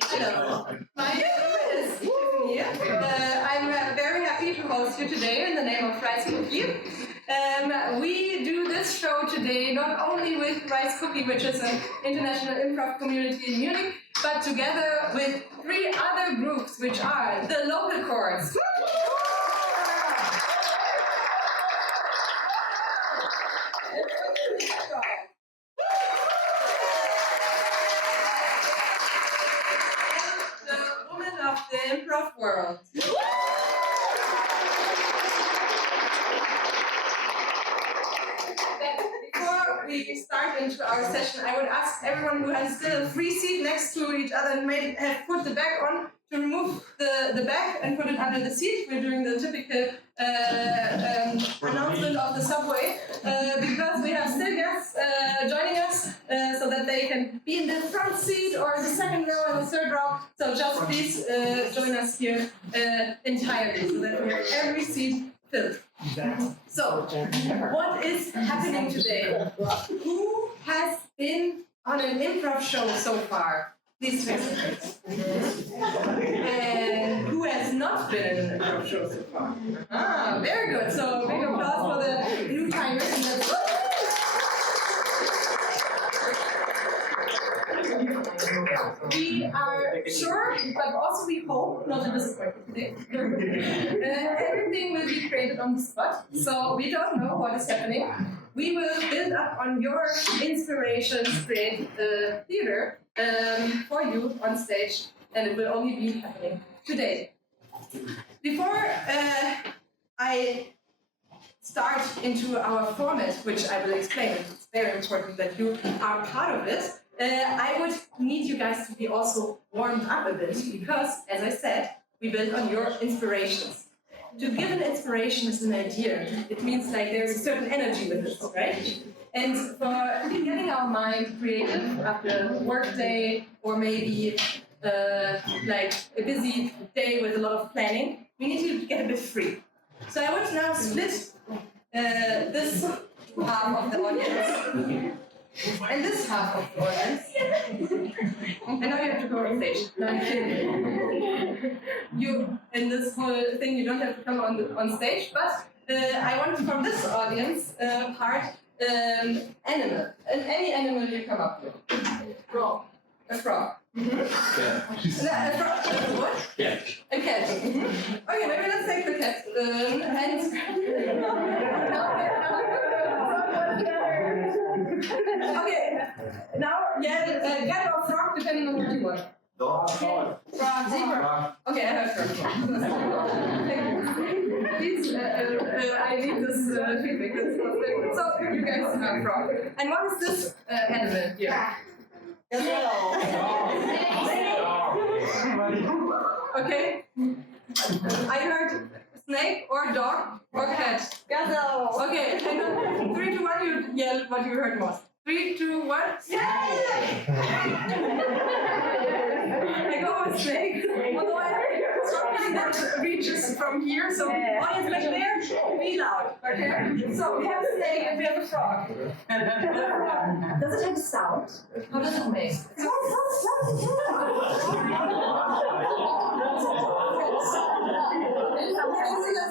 Hello, my name is Tiffany. I'm very happy to host you today in the name of Rice Cookie. We do this show today not only with Rice Cookie, which is an international improv community in Munich, but together with 3 other groups, which are the Local Chords. Of the Improv World. Before we start into our session, I would ask everyone who has still a free seat next to each other and may have put the bag on to remove the bag and put it under the seat. We're doing the typical announcement of the subway because we have still guests joining us so that they can be in the front seat or the second row and the third row. So just please join us here entirely so that we have every seat filled. So, what is happening today? Who has been on an improv show so far? Please raise your hands. And who has not been in an improv show so far? Ah, very good. So, big applause for the new timers. We are sure, but also we hope, not to disappoint you today, everything will be created on the spot, so we don't know what is happening. We will build up on your inspirations, create a theater for you on stage, and it will only be happening today. Before I start into our format, which I will explain, it's very important that you are part of it. I would need you guys to be also warmed up a bit because, as I said, we build on your inspirations. To give an inspiration is an idea. It means like there's a certain energy with it, right? And for getting our mind creative after a work day or maybe like a busy day with a lot of planning, we need to get a bit free. So I would now split this half of the audience. And this half of the audience. And now you have to go on stage. You, in this whole thing, you don't have to come on stage, but I want from this audience part animal. Any animal you come up with. Frog. A frog. Mm-hmm. Cat. A frog. What? Cat. A cat. Mm-hmm. Okay, maybe let's take the cat. Okay, now, cat or frog, depending on what you want. Dog. Frog. Zebra. Okay, I have frog. Please, I need this feedback. So, you guys have frog. And what is this animal here? Okay. I heard snake or dog or cat. Gazelle. Okay, and 3, 2, 1, you yell what you heard most. 3, 2, 1. I go with snake. Although I have something that reaches from here, so audience back there, be loud. Okay? So we have a snake and we have a frog. Does it have a sound? How does it make? Let's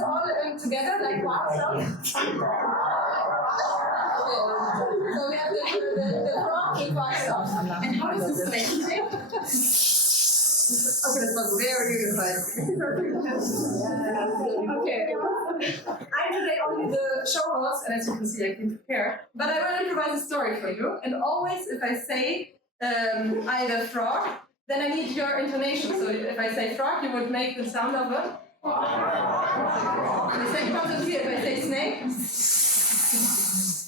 all together like one sound. So we have the frog with 5 sounds. And how does the snake make? Okay, that was very unified. Okay. I'm today only the show host, and as you can see, I can prepare. But I will improvise a story for you. And always, if I say either frog, then I need your intonation. So if I say frog, you would make the sound of a. The same concept here. If I say snake.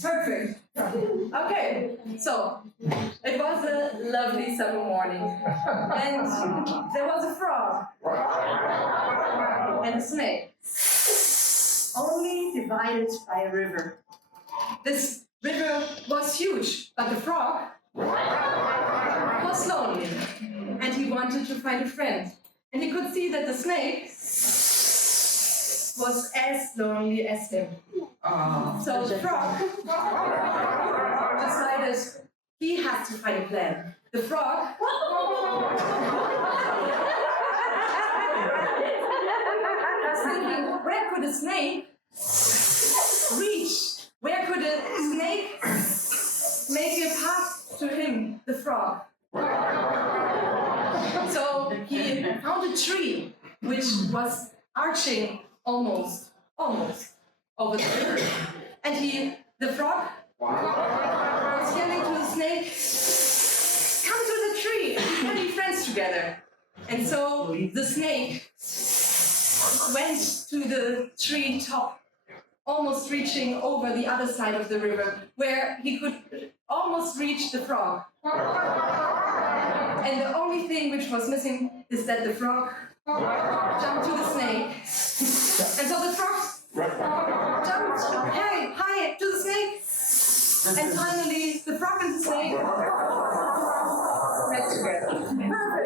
Perfect. Okay, so it was a lovely summer morning, and there was a frog and a snake, only divided by a river. This river was huge, but the frog was lonely, and he wanted to find a friend. And he could see that the snake was as lonely as him. So the frog decided he has to find a plan. The frog the snake reach? Where could a snake make a path to him, the frog? So he found a tree which was arching almost over the river. And the frog was yelling to the snake, "Come to the tree, we can be friends together." And so the snake went to the tree top, almost reaching over the other side of the river, where he could almost reach the frog. And the only thing which was missing is that the frog jumped to the snake. And so the frog jumped high to the snake. And finally, the frog and the snake met together. Perfect.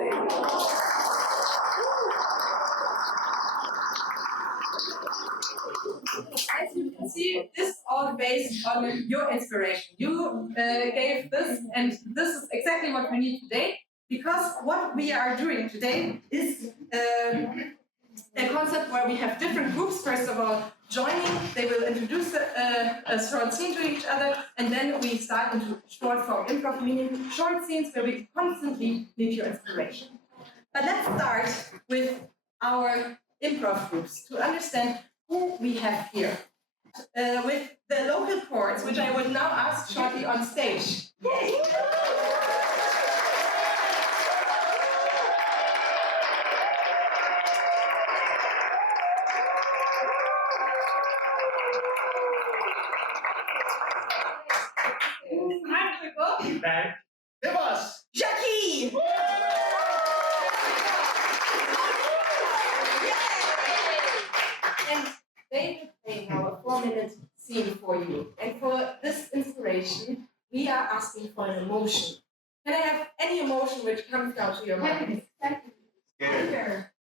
As you can see, this is all based on your inspiration. You gave this, and this is exactly what we need today, because what we are doing today is a concept where we have different groups, first of all, joining. They will introduce a short scene to each other, and then we start into short form improv, meaning short scenes where we constantly need your inspiration. But let's start with our improv groups to understand who we have here. With the local chords, which I would now ask shortly on stage. Yay! Back. It was Jackie! And they will play now a 4-minute scene for you. And for this inspiration, we are asking for an emotion. Can I have any emotion which comes down to your mind? Anger.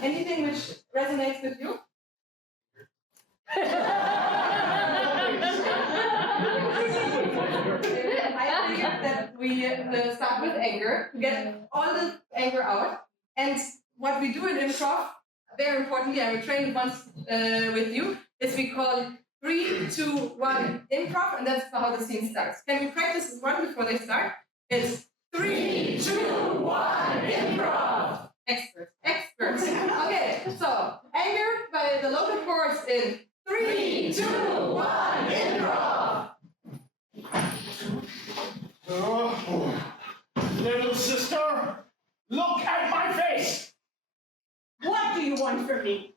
Anything which resonates with you? I figured that we start with anger, to get all the anger out. And what we do in improv, very importantly, I trained once with you, is we call 3, 2, 1 improv, and that's how the scene starts. Can we practice this one before they start? It's 3, 2, 1 improv. Experts. Okay, so anger by the local chords in 3, 2, 1 improv. little sister, look at my face. What do you want from me?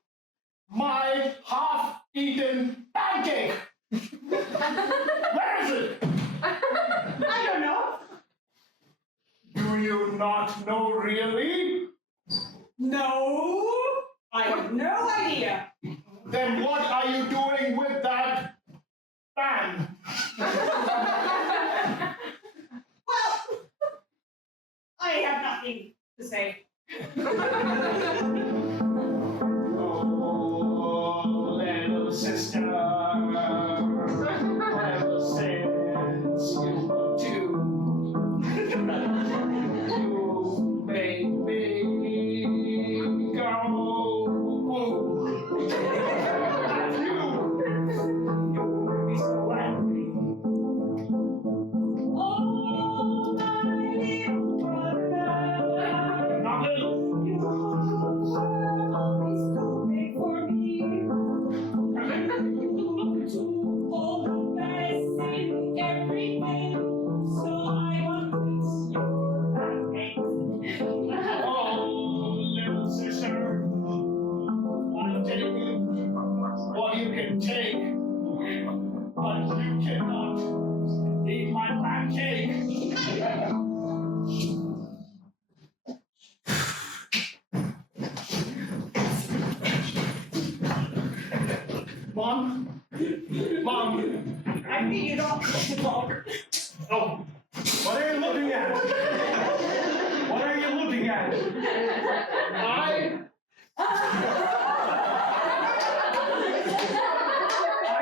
My half-eaten pancake. Where is it? I don't know. Do you not know really? No, I have no idea. Then what are you doing with that fan? Well, I have nothing to say. Oh, little sister, ever since you made me go. You so angry. Oh, my little brother. Not little. He's too big for me. To all the best in everything. So I want to you that Oh, little sister, I'm taking what you can take, but you cannot eat my pancake. Mom? Mom? I think you don't have to talk. Oh, what are you looking at? What are you looking at? I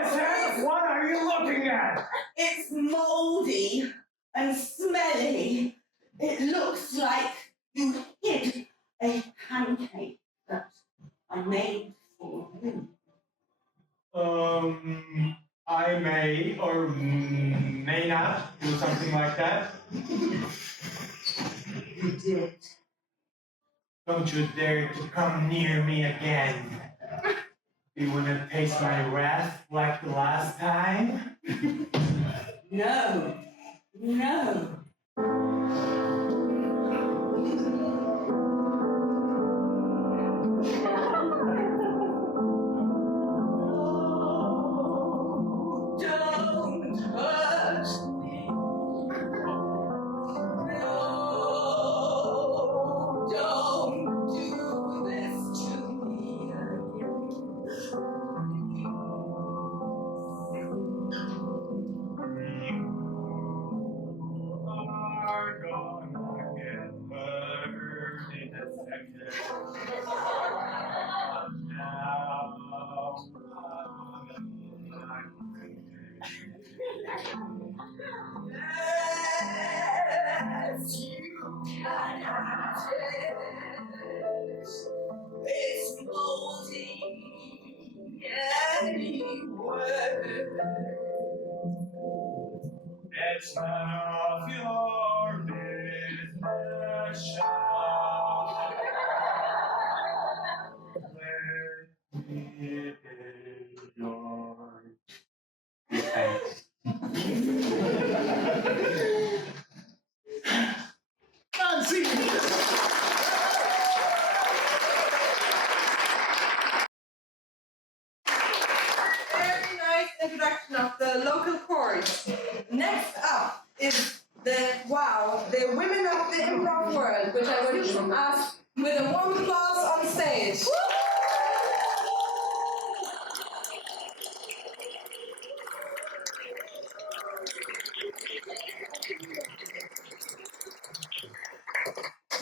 said, what are you looking at? It's moldy and smelly. It looks like you hid a pancake that I made for you. I may or may not do something like that. You did. Don't you dare to come near me again. You wanna taste my wrath like the last time? No. No. Don't hurt me. No, don't do this to me again. Are gonna get murdered in a second. Yes, you can have it. It's moldy anyway. It's none of your business. Let me yours. Thanks. Nancy! Very nice introduction of the local chords. Next up is the women of the Improv World, which I would ask with a warm applause on stage.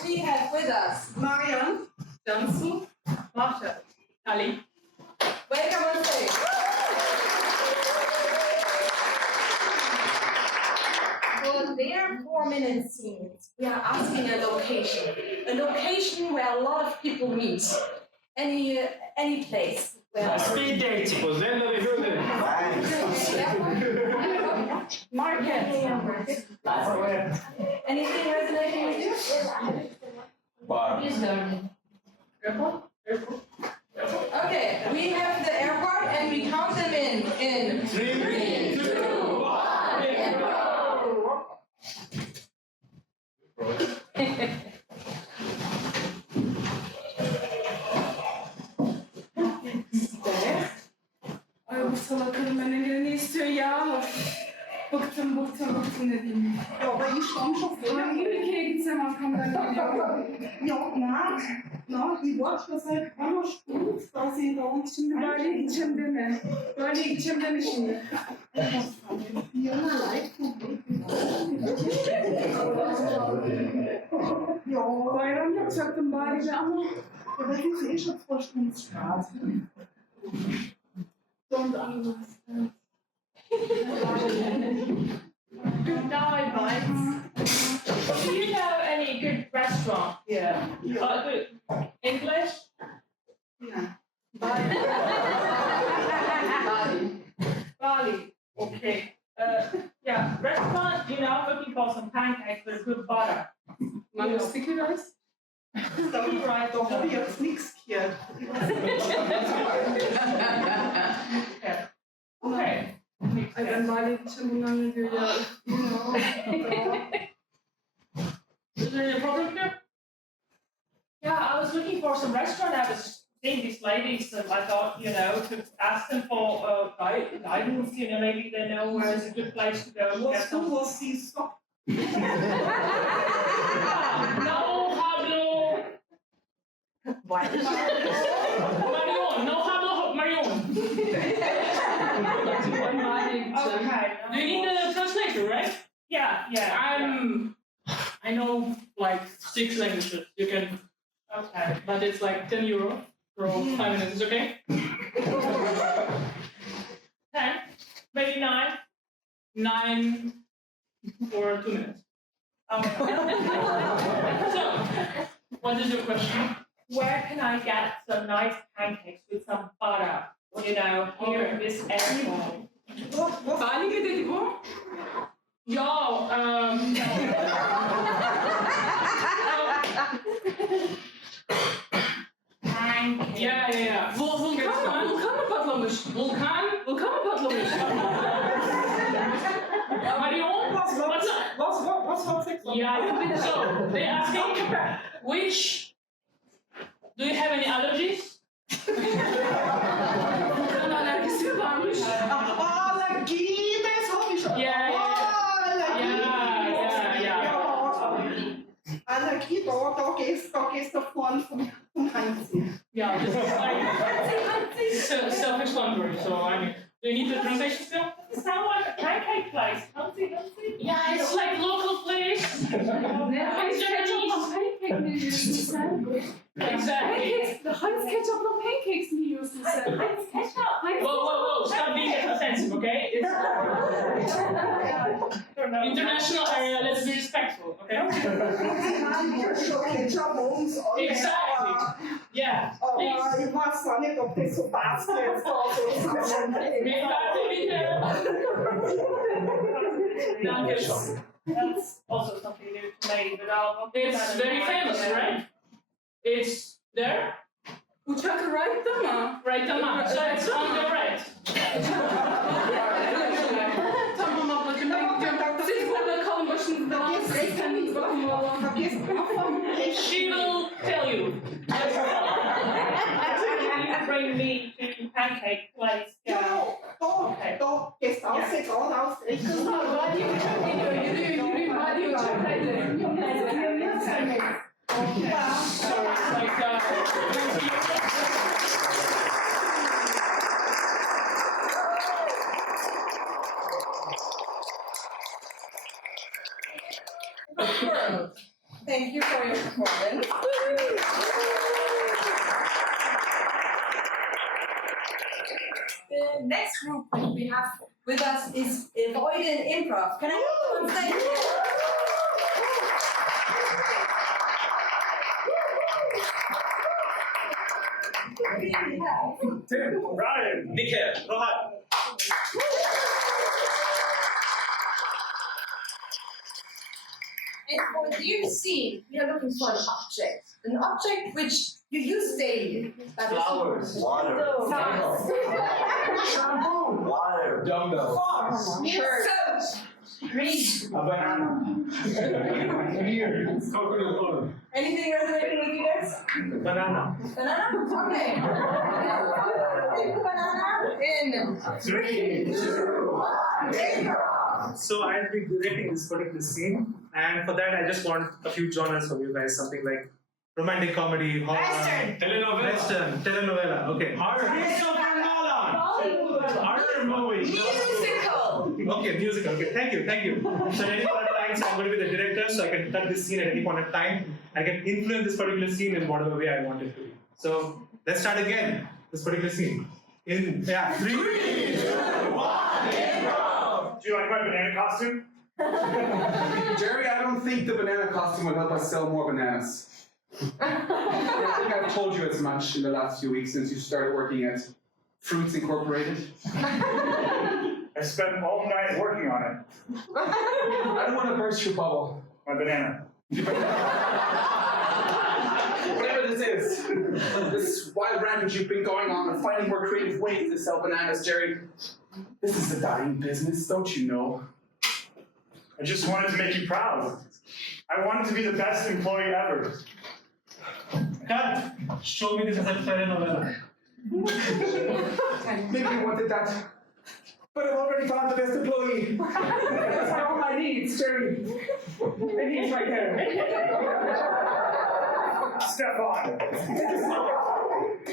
We have with us Marion Johnson, Martha, Ali. Welcome on stage. For their 4-minute scenes, we are asking a location where a lot of people meet. Any place where. Speed dating. Market. Anything resonating with you? Bar. Airport? Okay, we have the airport and we count them in 3, 2, 1, and go! Ay bu salatanın ben ellerini istiyor ya. Bıktım dediğim. Ja, aber ich stand schon Ben vorher. bir kere gitsem arkamdan geliyor. Ja, nein, ich warte schon seit einer Stunde, dass ich da Şimdi böyle gideceğim deme. Böyle gideceğim deme şimdi. Fiona leid Ja, Bayram yapacaktım bari de ama aber das ist eh schon 2 Stunden spät. don't understand. Now advice. Do you know any good restaurant here? Good. English? Nein. Bali. Okay. Yeah, restaurant, looking for some pancakes with good butter. Man sticky rice? Sticky rice. Da habe ich jetzt nichts gehört. Okay. Ay ben Bali'ye gideceğim bunlar ne diyor ya. Is there a problem here? Yeah, I was looking for some restaurant. I was seeing these ladies, and I thought, to ask them for guidance. Maybe they know where is a good place to go. To get Was some. du, was sie sagt? No hablo Marion. No hablo Marion. Okay. Do you need a translator, right? Yeah. I know like 6 languages. You can. Okay, but it's like €10 for 5 minutes. Is okay? 10, maybe 9. 9 for 2 minutes. So, what is your question? Where can I get some nice pancakes with some butter You know, here is airport. Bali mi dedi bu? Ja, ja. Vulkan mı patlamış? Vulkan mı patlamış? Marion? Yeah, so they asking which, do you have any allergies? Vulkan alerjisi varmış. Allergie, das habe ich schon. Yeah. Allergie, da gehst du vorne vom Heinz. Yeah, this is like self-explanatory, so I mean, do you need the translation still? It sounds like a pancake place. Yeah, it's like local place. Heinz Ketchup'la pancake mi yiyorsun sen? Exactly. Heinz Ketchup'la pancakes mi yiyorsun sen? Heinz Ketchup. Whoa, stop being offensive, okay? It's international area, let's be respectful, okay? Exactly. Yeah. Aber ich weiß auch nicht, ob das so passt jetzt. That's also something new to me, but it's very famous, right? It's there? Uçak right'ta mı? Right on, so it's on the right. Tamam ablacığım ben gidiyorum. Siz burada kalın başınızda. Siz kendiniz bakın valla. She will tell you. You bring me to pancake place. Da gehst du raus, geradeaus, rechts. Vadiye uçak geliyor. Yürüyün. Vadiye uçak geliyor. So it's like World. Thank you for your performance. The next group we have with us is AVoidIn Improv. Can I have you on stage? Tim, Brian, Nikhil, Rohan. And for their scene, we are looking for an object which you use daily. That is Flowers. Water. Flowers. Shampoo. Water. Dumbbell. Soap. Green. A banana. Here. Coconut water. Anything resonating with you guys? Banana. Banana? Okay. Take the banana in. 3, 2, 1. So I'll be directing this particular scene, and for that I just want a few genres from you guys, something like romantic comedy, horror, Western, telenovela. Okay. Horror. Horror movie. Musical. Okay, musical. Okay, thank you. So at any point of time, so I'm going to be the director, so I can cut this scene at any point of time. I can influence this particular scene in whatever way I want it to be. So let's start again. This particular scene. In 3, 2, 1, improv. Do you like my banana costume? Jerry, I don't think the banana costume will help us sell more bananas. I think I've told you as much in the last few weeks since you started working at Fruits Incorporated. I spent all night working on it. I don't want to burst your bubble. My banana. Whatever this is, this wild rampage you've been going on and finding more creative ways to sell bananas, Jerry. This is a dying business, don't you know? I just wanted to make you proud. I wanted to be the best employee ever. Cut! Show me this as a telenovela. Maybe you wanted that. But I've already found the best employee. That's all my needs, Jerry. And he's right there. Stefan!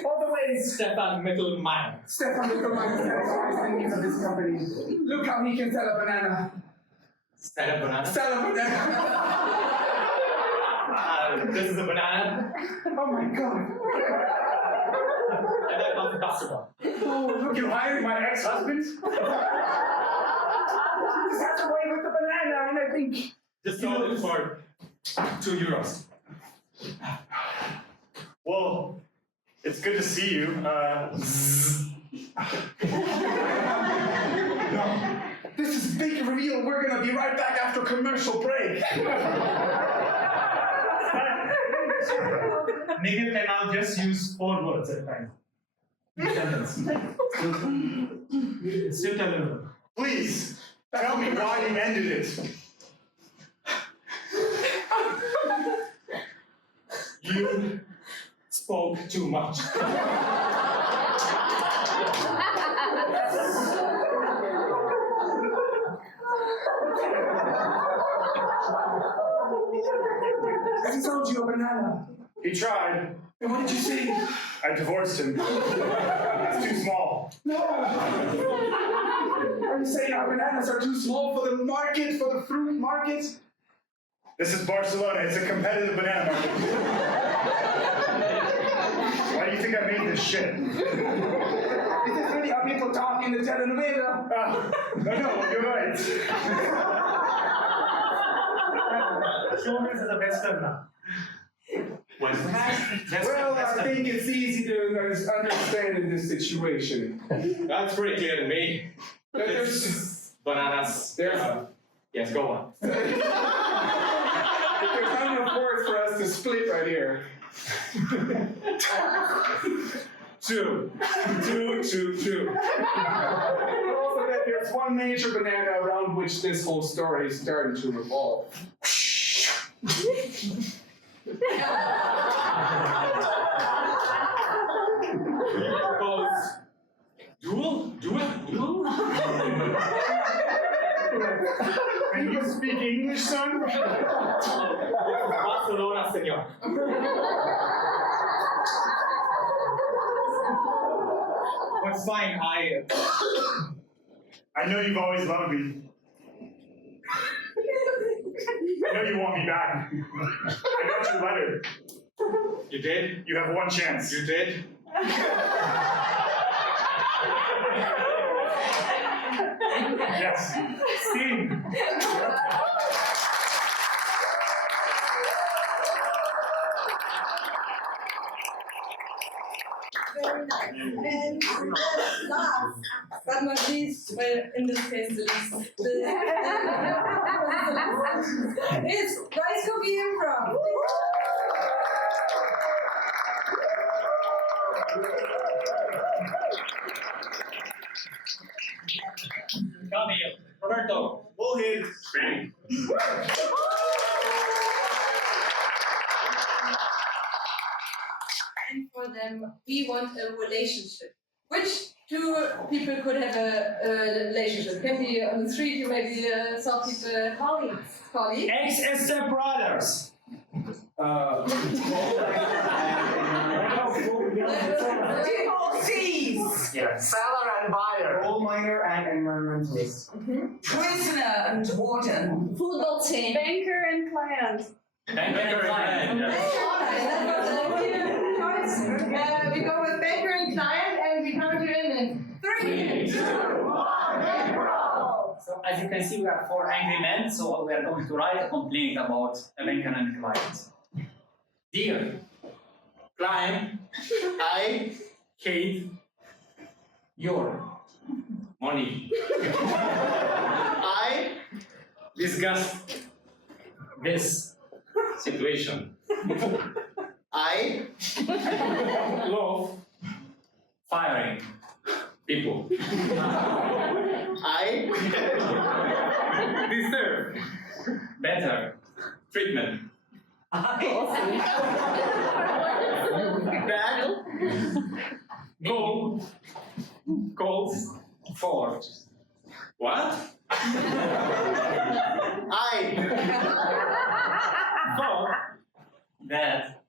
All the ways. Stefan Mittelmeyer. Stefan Mittelmeyer satisfies the needs of this company. Look how he can sell a banana. Sell a banana? Sell a banana. This is a banana. Oh my god. And I want the customer. Oh, look, You hired my ex-husband? Just have to wait with the banana, and I think. Just sold it for €2. Well, it's good to see you. No, this is big reveal. We're gonna be right back after commercial break. Nikhil can now just use 4 words at a time. Still tell him. Please, tell me why you ended it. You spoke too much. He sold you a banana. He tried. And what did you say? I divorced him. That's too small. No. Are you saying our bananas are too small for the market, for the fruit market? This is Barcelona. It's a competitive banana market. Why do you think I made this shit? Is this really how people talk in the telenovela? No, you're right. Showbiz is the best of now. Well, I think it's easy to understand in this situation. That's pretty clear to me. There's Bananas. Yes, go on. there's not enough words for us to split right here. Two. Also, that there's one major banana around which this whole story is starting to revolve. Duel? Can you speak English, son? Barcelona, senor. What's fine, I know you've always loved me. I know you want me back. I got your letter. You did? You have one chance. You did? Yes. Scene. Very nice. And last but not least, well, in this case, the least, it's Rice Cookie Improv. Come here. Roberto. Bullhead. Bang. And for them, we want a relationship. Which two people could have a relationship? Can be on the street, you maybe saw people, colleagues. Ex-Esther Brothers. Divorcees, Yes. Seller and buyer. Coal miner and environmentalist. prisoner and warden, Football team. Banker and client. Banker and client. We go with banker and client, and we count you in 3, 2, 1, Improv! So as you can see, we are 4 angry men, so we are going to write a complaint about a banker and client. Dear client, I hate your money. I disgust this situation. I love firing people. I deserve better treatment. That calls for what? I thought that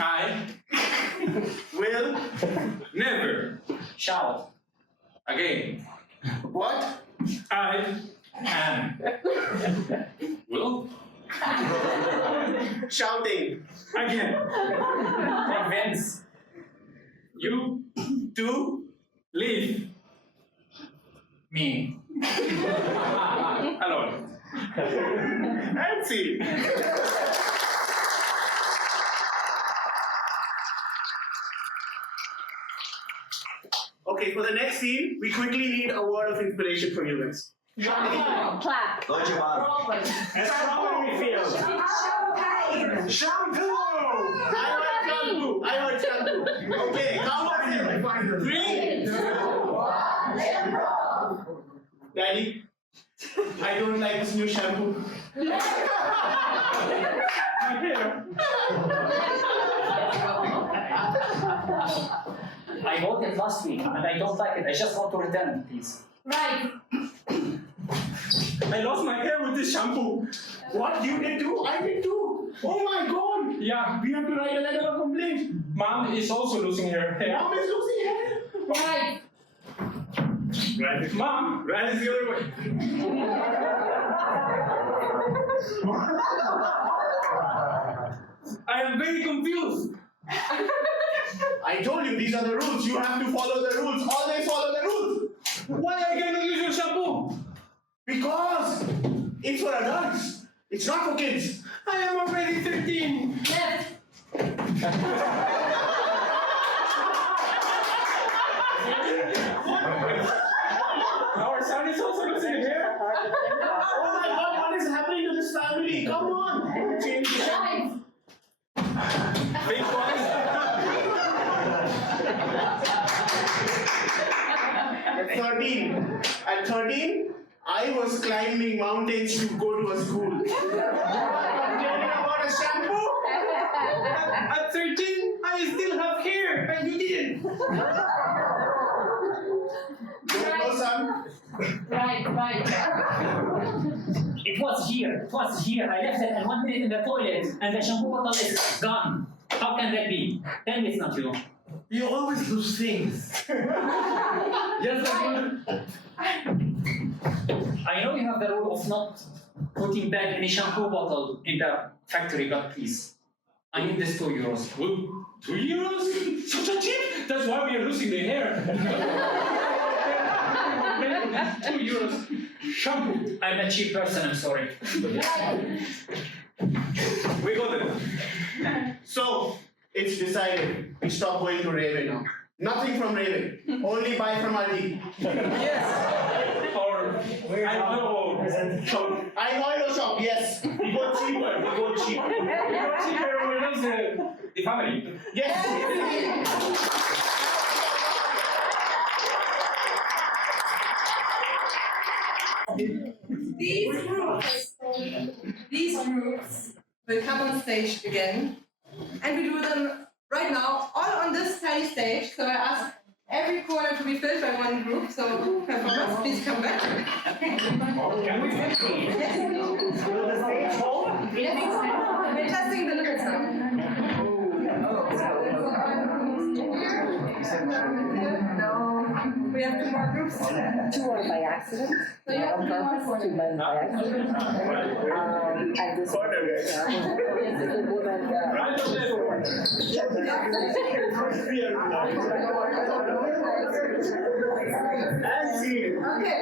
I will never shout again. What? I am will shouting again. Convince you to leave me alone. And see. Okay, for the next scene, we quickly need a word of inspiration from you guys. Clap. Strawberry field. Shampoo! I heard shampoo. Okay, count of 3, 2, 1. Daddy, I don't like this new shampoo. I bought it last week and I don't like it. I just want to return it, please. Right. I lost my hair with this shampoo. What you did too? I did too. Oh my god. Yeah, We have to write a letter of complaint. Mom is also losing her hair. Mom is losing hair. Right. Right. Mom, Right is the other way. I am very confused. I told you these are the rules. You have to follow the rules. Always follow the rules. Why I cannot use your shampoo? Because it's for adults. It's not for kids. I am already 13. Left. Our son is also losing hair. Oh my god, what is happening to this family? Come on. Change the shampoo. Think twice. At 13, I was climbing mountains to go to a school. Complaining about a shampoo? At 13, I still have hair, and you didn't. Don't know, son? Right. It was here. I left it and 1 minute in the toilet and the shampoo bottle is gone. How can that be? Tell me it's not you. You always lose things. Just like I know you have the rule of not putting back any shampoo bottle in the factory, but please, I need this €2. Well, €2? Such a cheap? That's why we are losing the hair. €2. Shampoo. I'm a cheap person, I'm sorry. We got it. So, it's decided. We stop going to Raven now. Nothing from Raven. Only buy from Aldi. Yes. Or I know. Shop. I know shop, yes. We go cheaper. We go cheaper. We lose the family. Yes. These groups will come on stage again, and we do them right now all on this tiny stage. So I ask every corner to be filled by one group. So performers, please come back. Can we fix it? Yes. We're testing the limits now. We have 2 more groups. 2 are by accident. So you have 2 more corners. 2 men by accident. And this one. The woman. Right on there. Okay.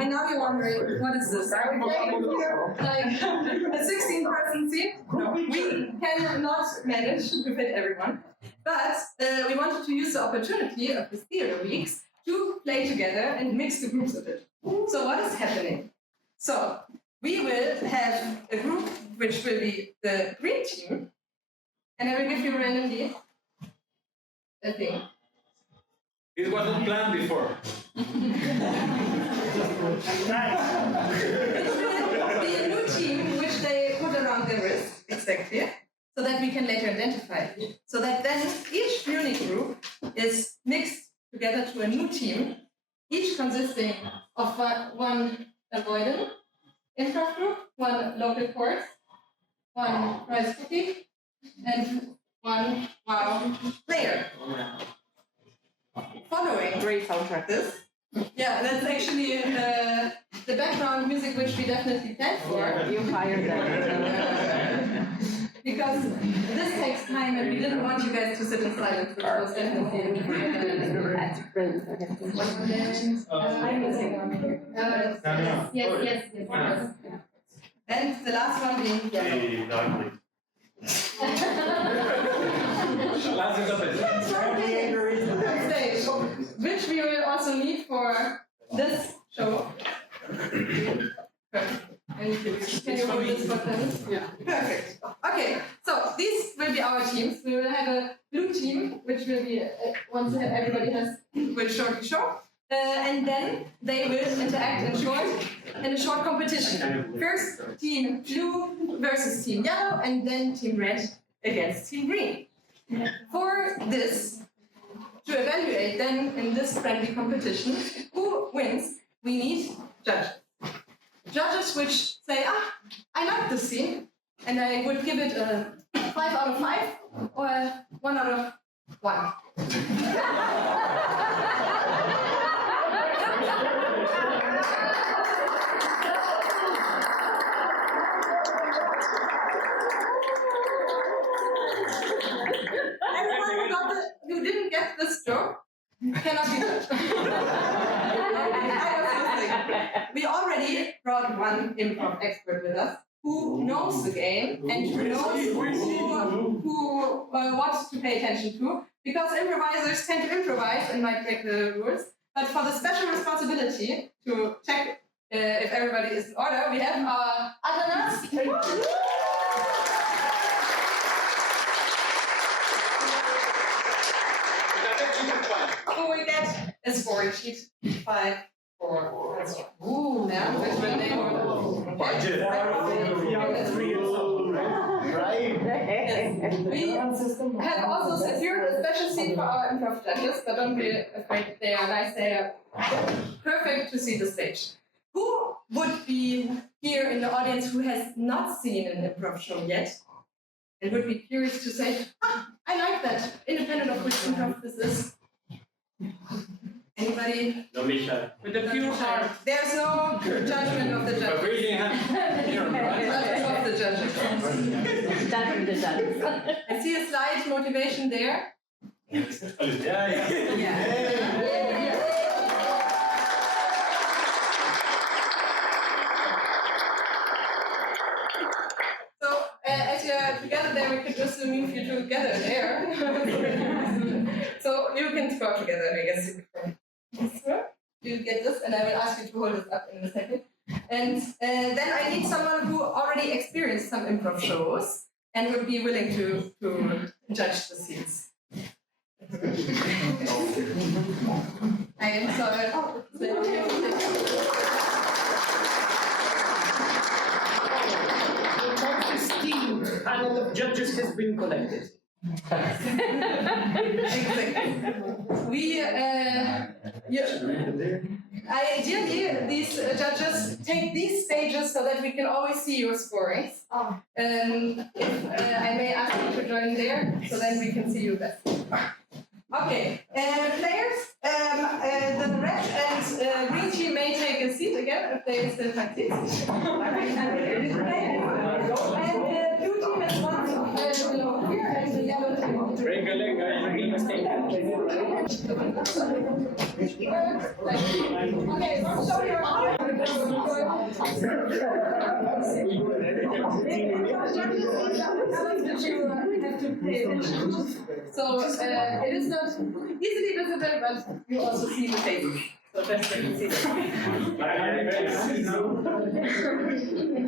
And now you're wondering, what is this? Are we playing like a 16-person team? No, we cannot manage to fit everyone. But we wanted to use the opportunity of the theater weeks to play together and mix the groups a bit. So what is happening? So we will have a group which will be the green team, and I will give you randomly a thing. It wasn't planned before. It will be a new team which they put around their wrist, exactly, so that we can later identify. So that then each Munich group is mixed together to a new team, each consisting of one AVoidIn Improv group, one Local Chords, one Rice Cookie, and one Wow player. Following Great soundtrack. this, yeah, that's actually the background music which we definitely planned for. You hired them. Because this takes time and we didn't want you guys to sit in silence, which was definitely That's brilliant. I'm missing one here. Yes. And the last one being yellow. Stage, which we will also need for this show. Perfect. Can you hold this button? Yeah. Perfect. Okay, so these will be our teams. We will have a blue team, which will be once everybody will shortly show. And then they will interact in a short competition. First, team blue versus team yellow, and then team red against team green. For this, to evaluate then in this friendly competition, who wins, we need judges. Judges which say, I like this scene, and I would give it a 5 out of 5 or a 1 out of 1. Who didn't get this joke cannot be judged. We already brought one improv expert with us who knows the game and who knows who wants to pay attention to, because improvisers tend to improvise and might break the rules. But for the special responsibility to check if everybody is in order, we have our Adanas. Who we get a scoring sheet 5, 4, 3. Ooh, yeah, which will name budget. Right. Yes. We have also secured a special seat for our improv judges, but don't be afraid, they are nice, they are perfect to see the stage. Who would be here in the audience who has not seen an improv show yet and would be curious to say, I like that, independent of which improv this is? Anybody? No, Michael. With a pure heart. There's no judgment of the judges. But raising hand. Judgment of the judges. Judgment the judges. I see a slight motivation there. Yeah. So, as you're together there, we could just move you together there. So, you can score together, I guess. You get this, and I will ask you to hold this up in a second. And then I need someone who already experienced some improv shows and would be willing to judge the scenes. I am sorry. Panel of judges has been collected. Exactly. Ideally, these judges take these stages so that we can always see your scorings. If I may ask you to join there, so then we can see you best. Okay, players, the red and green team may take a seat again if they still have seats. And the blue team is one below here, and the yellow team. Okay, so you're So it is not easily visible, but you also see the faces. So that's what you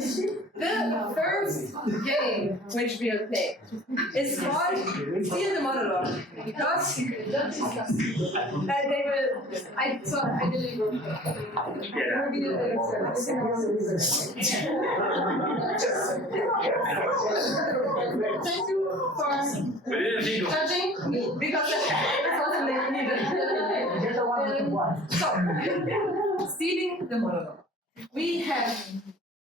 see. The first game which we'll play is called Steal the Monologue, because they will. I believe. Thank you for judging me, because it wasn't needed. So, stealing the monologue. We have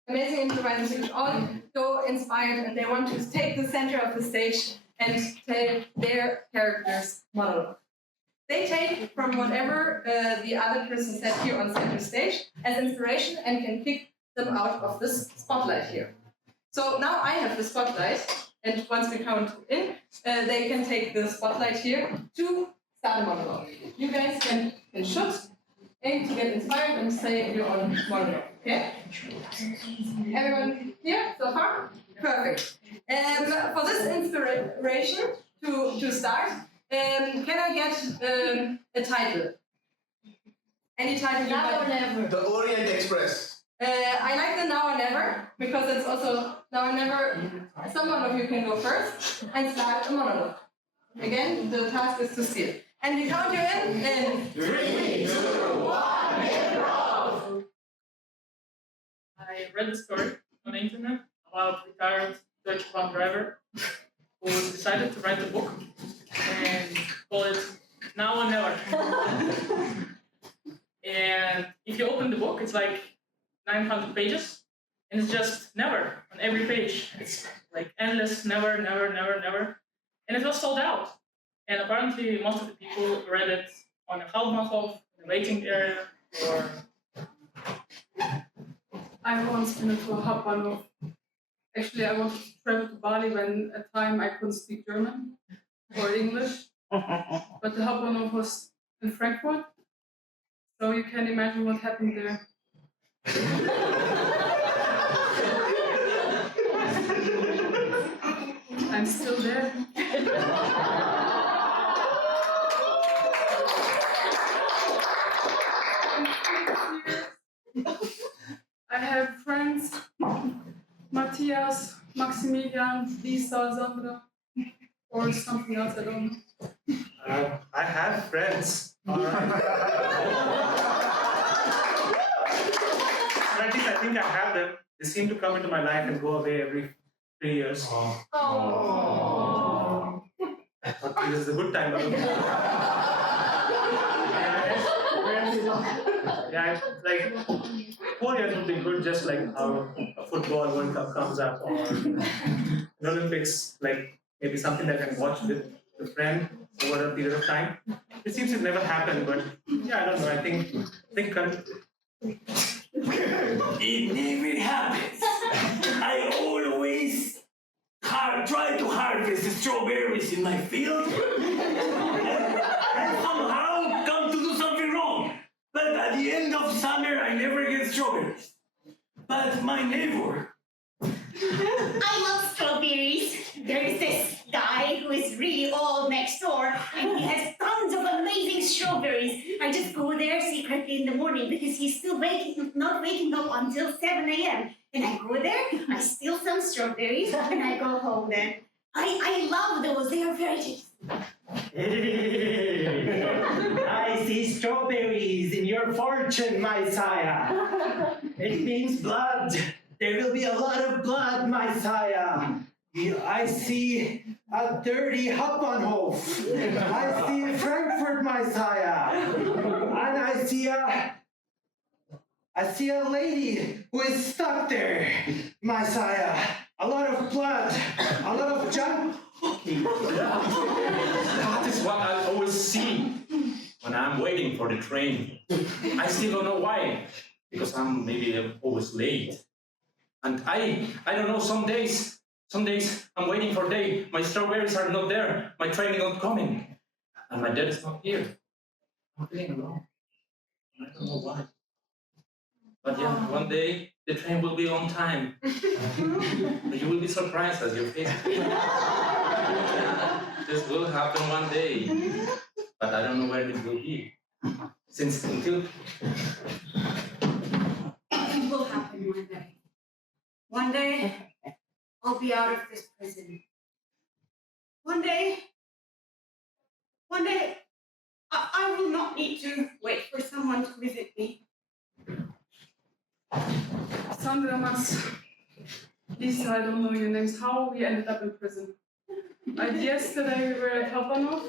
amazing improvisers who all so inspired, and they want to take the center of the stage and tell their character's monologue. They take from whatever the other person said here on center stage as inspiration and can kick them out of this spotlight here. So now I have the spotlight, and once we count in, they can take the spotlight here to start a monologue. You guys can shoot, aim to get inspired, and say your own monologue. Okay? Everyone here? so far? Perfect. For this inspiration to start, can I get a title? Any title? Now or never. The Orient Express. I like the now or never because it's also now or never. Someone of you can go first and start a monologue. Again, the task is to see it. And we count you in 3, 2, 1, improv! I read the story on the internet about a retired Dutch van driver who decided to write a book and call it Now or Never. And if you open the book, it's like 900 pages, and it's just never on every page. It's like endless, never, never, never, never. And it was sold out. And apparently most of the people read it on a Hauptbahnhof, in the waiting area, or... I once been to a Hauptbahnhof. Actually, I wanted to travel to Bali when at time I couldn't speak German or English. But the Hauptbahnhof was in Frankfurt. So you can imagine what happened there. I'm still there. I have friends, Matthias, Maximilian, Lisa, Sandra, or something else, I don't know. I have friends. All right. Or at least I think I have them. They seem to come into my life and go away every 3 years. Oh. Okay, this is a good time. Yeah, like 4 years would be good, just like how a football World Cup comes up or the Olympics, like maybe something that I can watch with a friend over a period of time. It seems to never happen, but yeah, I don't know. I think It never happens. I always try to harvest strawberries in my field and somehow come to do something wrong. But at the end of summer, I never get strawberries. But my neighbor... I love strawberries. There's this guy who is really old next door, and he has tons of amazing strawberries. I just go there secretly in the morning because he's still not waking up until 7 a.m. And I go there, I steal some strawberries, and I go home then. I love those. They are very tasty. I see strawberries in your fortune, my sire. It means blood. There will be a lot of blood, my sire. I see a dirty Hauptbahnhof. I see Frankfurt, my sire. And I see a lady who is stuck there, my sire. A lot of blood, a lot of junk. That is what I always see when I'm waiting for the train. I still don't know why, because I'm always late. And I don't know, some days I'm waiting for day, my strawberries are not there, my train is not coming, and my dad is not here. I'm feeling alone. I don't know why. But yeah, one day the train will be on time. You will be surprised as your face. This will happen one day, but I don't know when it will be. Until It will happen one day. One day, I'll be out of this prison. One day, I will not need to wait for someone to visit me. Sandra, Max, Lisa, I don't know your names. How we ended up in prison? Yesterday we were at Hauptbahnhof.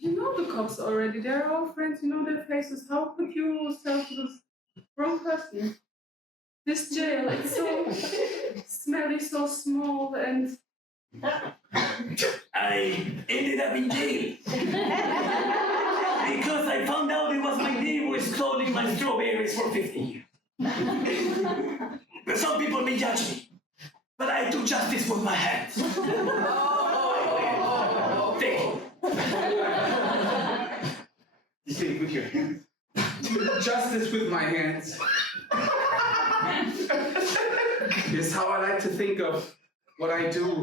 You know the cops already. They're all friends. You know their faces. How could you sell to this wrong person? This jail, it's so smelly, so small, and I ended up in jail because I found out it was my neighbor stealing my strawberries for 50 years. But some people may judge me, but I took justice with my hands. Thank you. You say with your hands. Justice with my hands is how I like to think of what I do.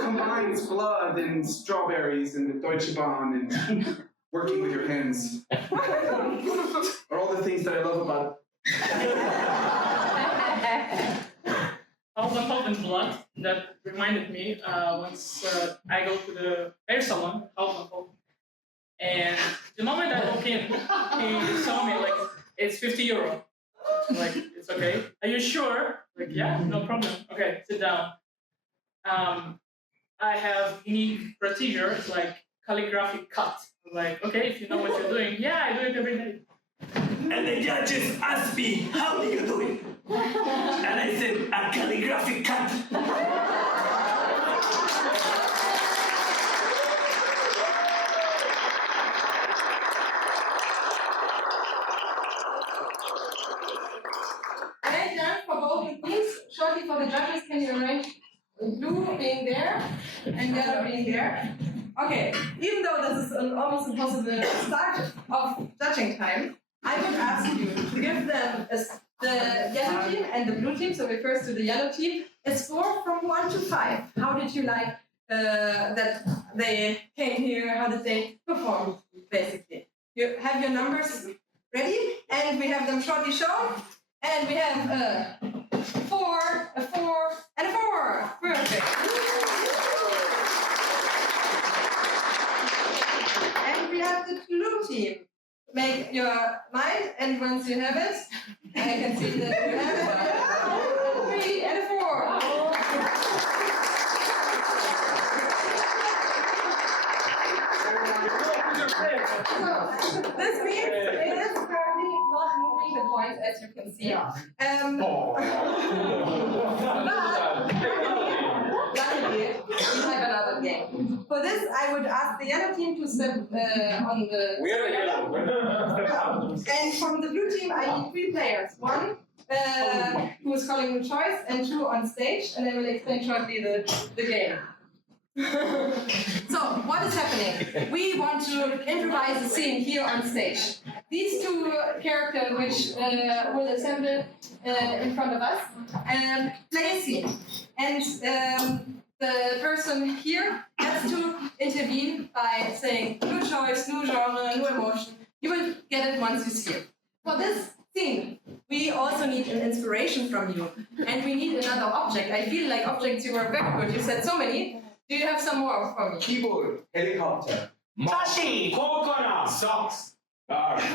Combines blood and strawberries and the Deutsche Bahn and working with your hands. Are all the things that I love about. Hauptbahnhof and blood. That reminded me once I go to the hair salon, Hauptbahnhof, and the moment I walk in, he saw me like, it's 50 euro. Like, it's okay. Are you sure? Like, yeah, no problem. Okay, sit down. I have unique procedure, like calligraphic cut. Like, okay, if you know what you're doing, yeah, I do it every day. And the judges asked me, how do you do it? And I said, a calligraphic cut. Well done for both the teams. Shortly for the judges, can you arrange blue being there and yellow being there? Okay, even though this is an almost impossible start of judging time, I would ask you to give them the yellow team and the blue team, so we first do the yellow team, a score from 1 to 5. How did you like that they came here? How did they perform, basically? You have your numbers ready, and we have them shortly shown. And we have a 4, a 4, and a 4. Perfect. And we have the blue team. Make your mind, and once you have it, I can see that you have it. A 3 and a 4. So, this means it is currently not moving the points, as you can see. Luckily, we have another game. For this, I would ask the yellow team to step on the. We are yellow. And from the blue team, I need 3 players. 1 who is calling the choice, and 2 on stage, and I will explain shortly the game. So, what is happening? We want to improvise a scene here on stage. These 2 characters, which will assemble in front of us, play a scene. And the person here has to intervene by saying new choice, new genre, new emotion. You will get it once you see it. For this scene, we also need an inspiration from you. And we need another object. I feel like objects, you were very good. You said so many. Do you have some more for me? Keyboard, helicopter, Tashi! Coconut. Socks. Okay.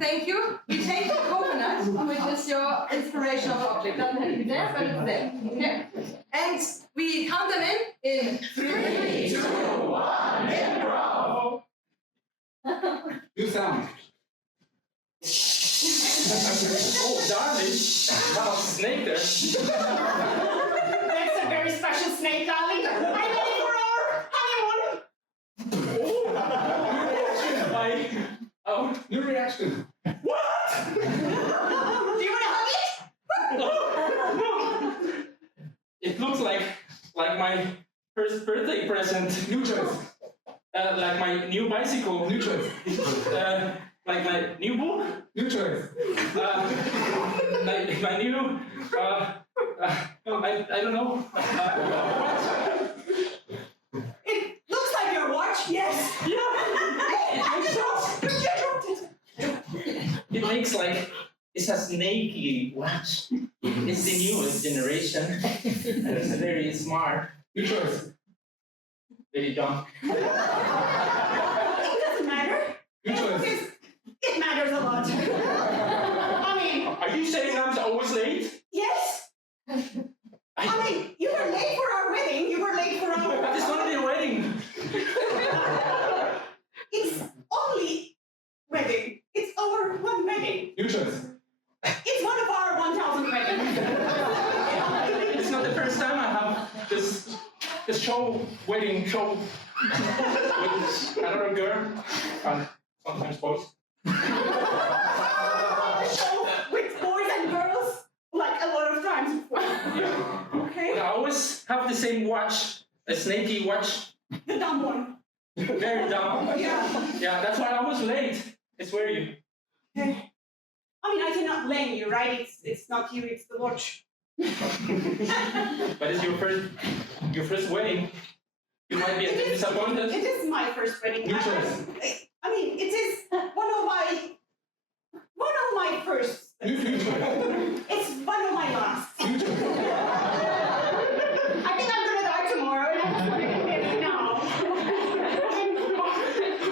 Thank you. We take the coconut, which is your inspirational object. Doesn't have to be there, but it's there. Okay. And we count them in 3, 2, 1, improv. new sound. Oh, darling. Wow, snake there. That's a very special snake, darling. I'm ready for our honeymoon. Oh, New reaction. Do you want to hug it? it looks like my first birthday present. New choice. Like my new bicycle. New choice. Like my new book. New choice. Like my new. I don't know. It looks like your watch. Yes. It makes like it's a snaky watch. It's the newest generation. And it's very smart. New choice. Very dumb. It doesn't matter. New choice. It matters a lot. I mean, Are you saying I'm always late? yes. I mean, you were late for our wedding. You were late for our. But it's not your wedding. It's only wedding. It's our one wedding. New choice. It's one of our 1,000 weddings. It's not the first time I have this wedding show with another girl and sometimes boys. Show with boys and girls like a lot of times before. Yeah. Okay. I always have the same watch A snaky watch. The dumb one. Very dumb. Yeah. Yeah, that's why I was late. I swear you. I mean, I cannot blame you, right? It's not you, it's the watch. But it's your first wedding. You might be a bit disappointed. It is my first wedding. Your choice. I mean, it is one of my first. It's one of my last. I think I'm gonna die tomorrow, and I just want to get married now.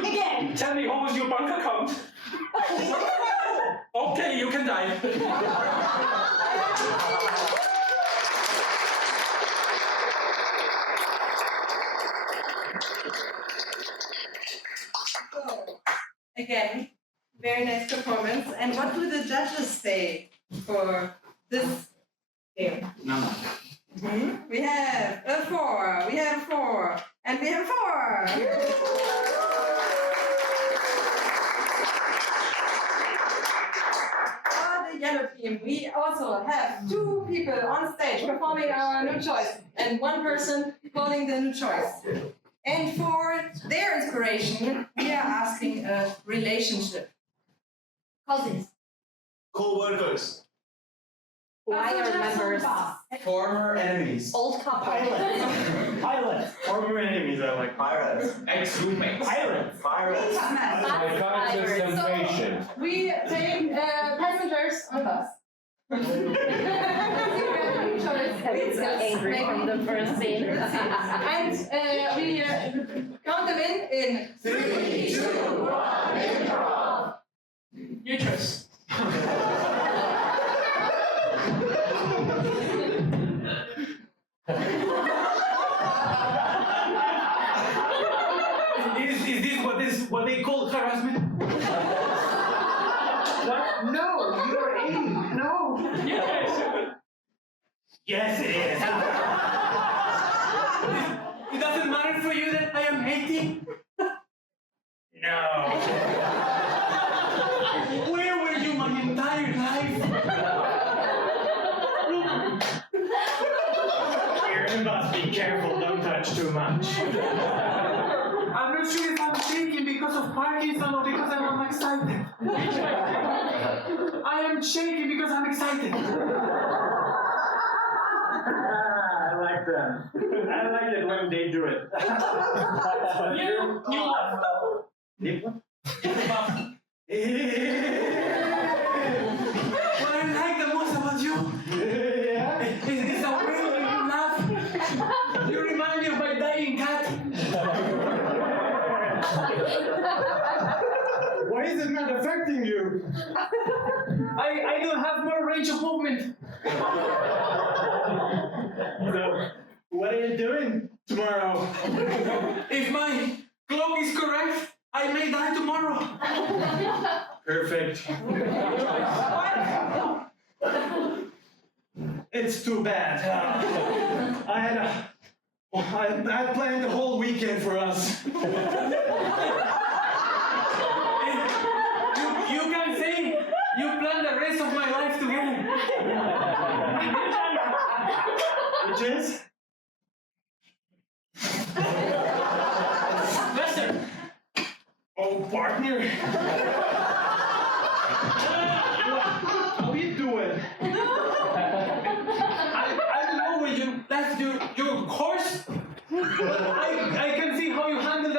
Again. Tell me, what was your bank account? Okay, you can die. So, again, very nice performance. And what do the judges say for this game? No. We have a 4, we have a 4, and we have a 4. For the yellow team, we also have 2 people on stage performing our new choice, and 1 person calling the new choice. And for their inspiration, we are asking a relationship. Cousins. Co-workers. Choir members. Former enemies. Old couple. Pilots. Former enemies are like pirates. Ex-roommates. Pirates. Pirates. Psychotic temptation. We take passengers on bus. He's so angry from the first scene. And we count them in 3, 2, 1, improv. Your choice. Is what they call harassment? What? No, you're in. No. Yes. Yes, it is. It doesn't matter for you that I am 18? No. Where were you my entire life? Here, you must be careful. Don't touch too much. I'm not sure if I'm shaking because of Parkinson or because I'm excited. I am shaking because I'm excited. I like that. I like it when they do it. What I like the most about you is the way when you laugh. You remind me of my dying cat. Why is it not affecting you? I don't have more range of movement. So, what are you doing tomorrow? If my clock is correct, I may die tomorrow. Perfect. It's too bad. I planned the whole weekend for us. You can say you plan the rest of my life together. Which is? Lester. Oh, partner. How you doing? I don't know when you left your horse, but I can see how you handle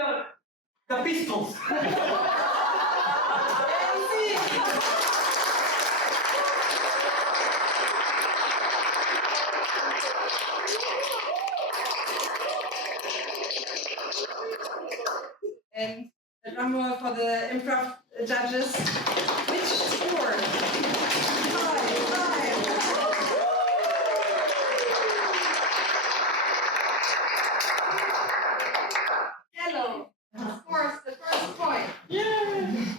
the pistols. And a drum roll for the improv judges. Which score? 5. Hello. Scores the first point. Yeah.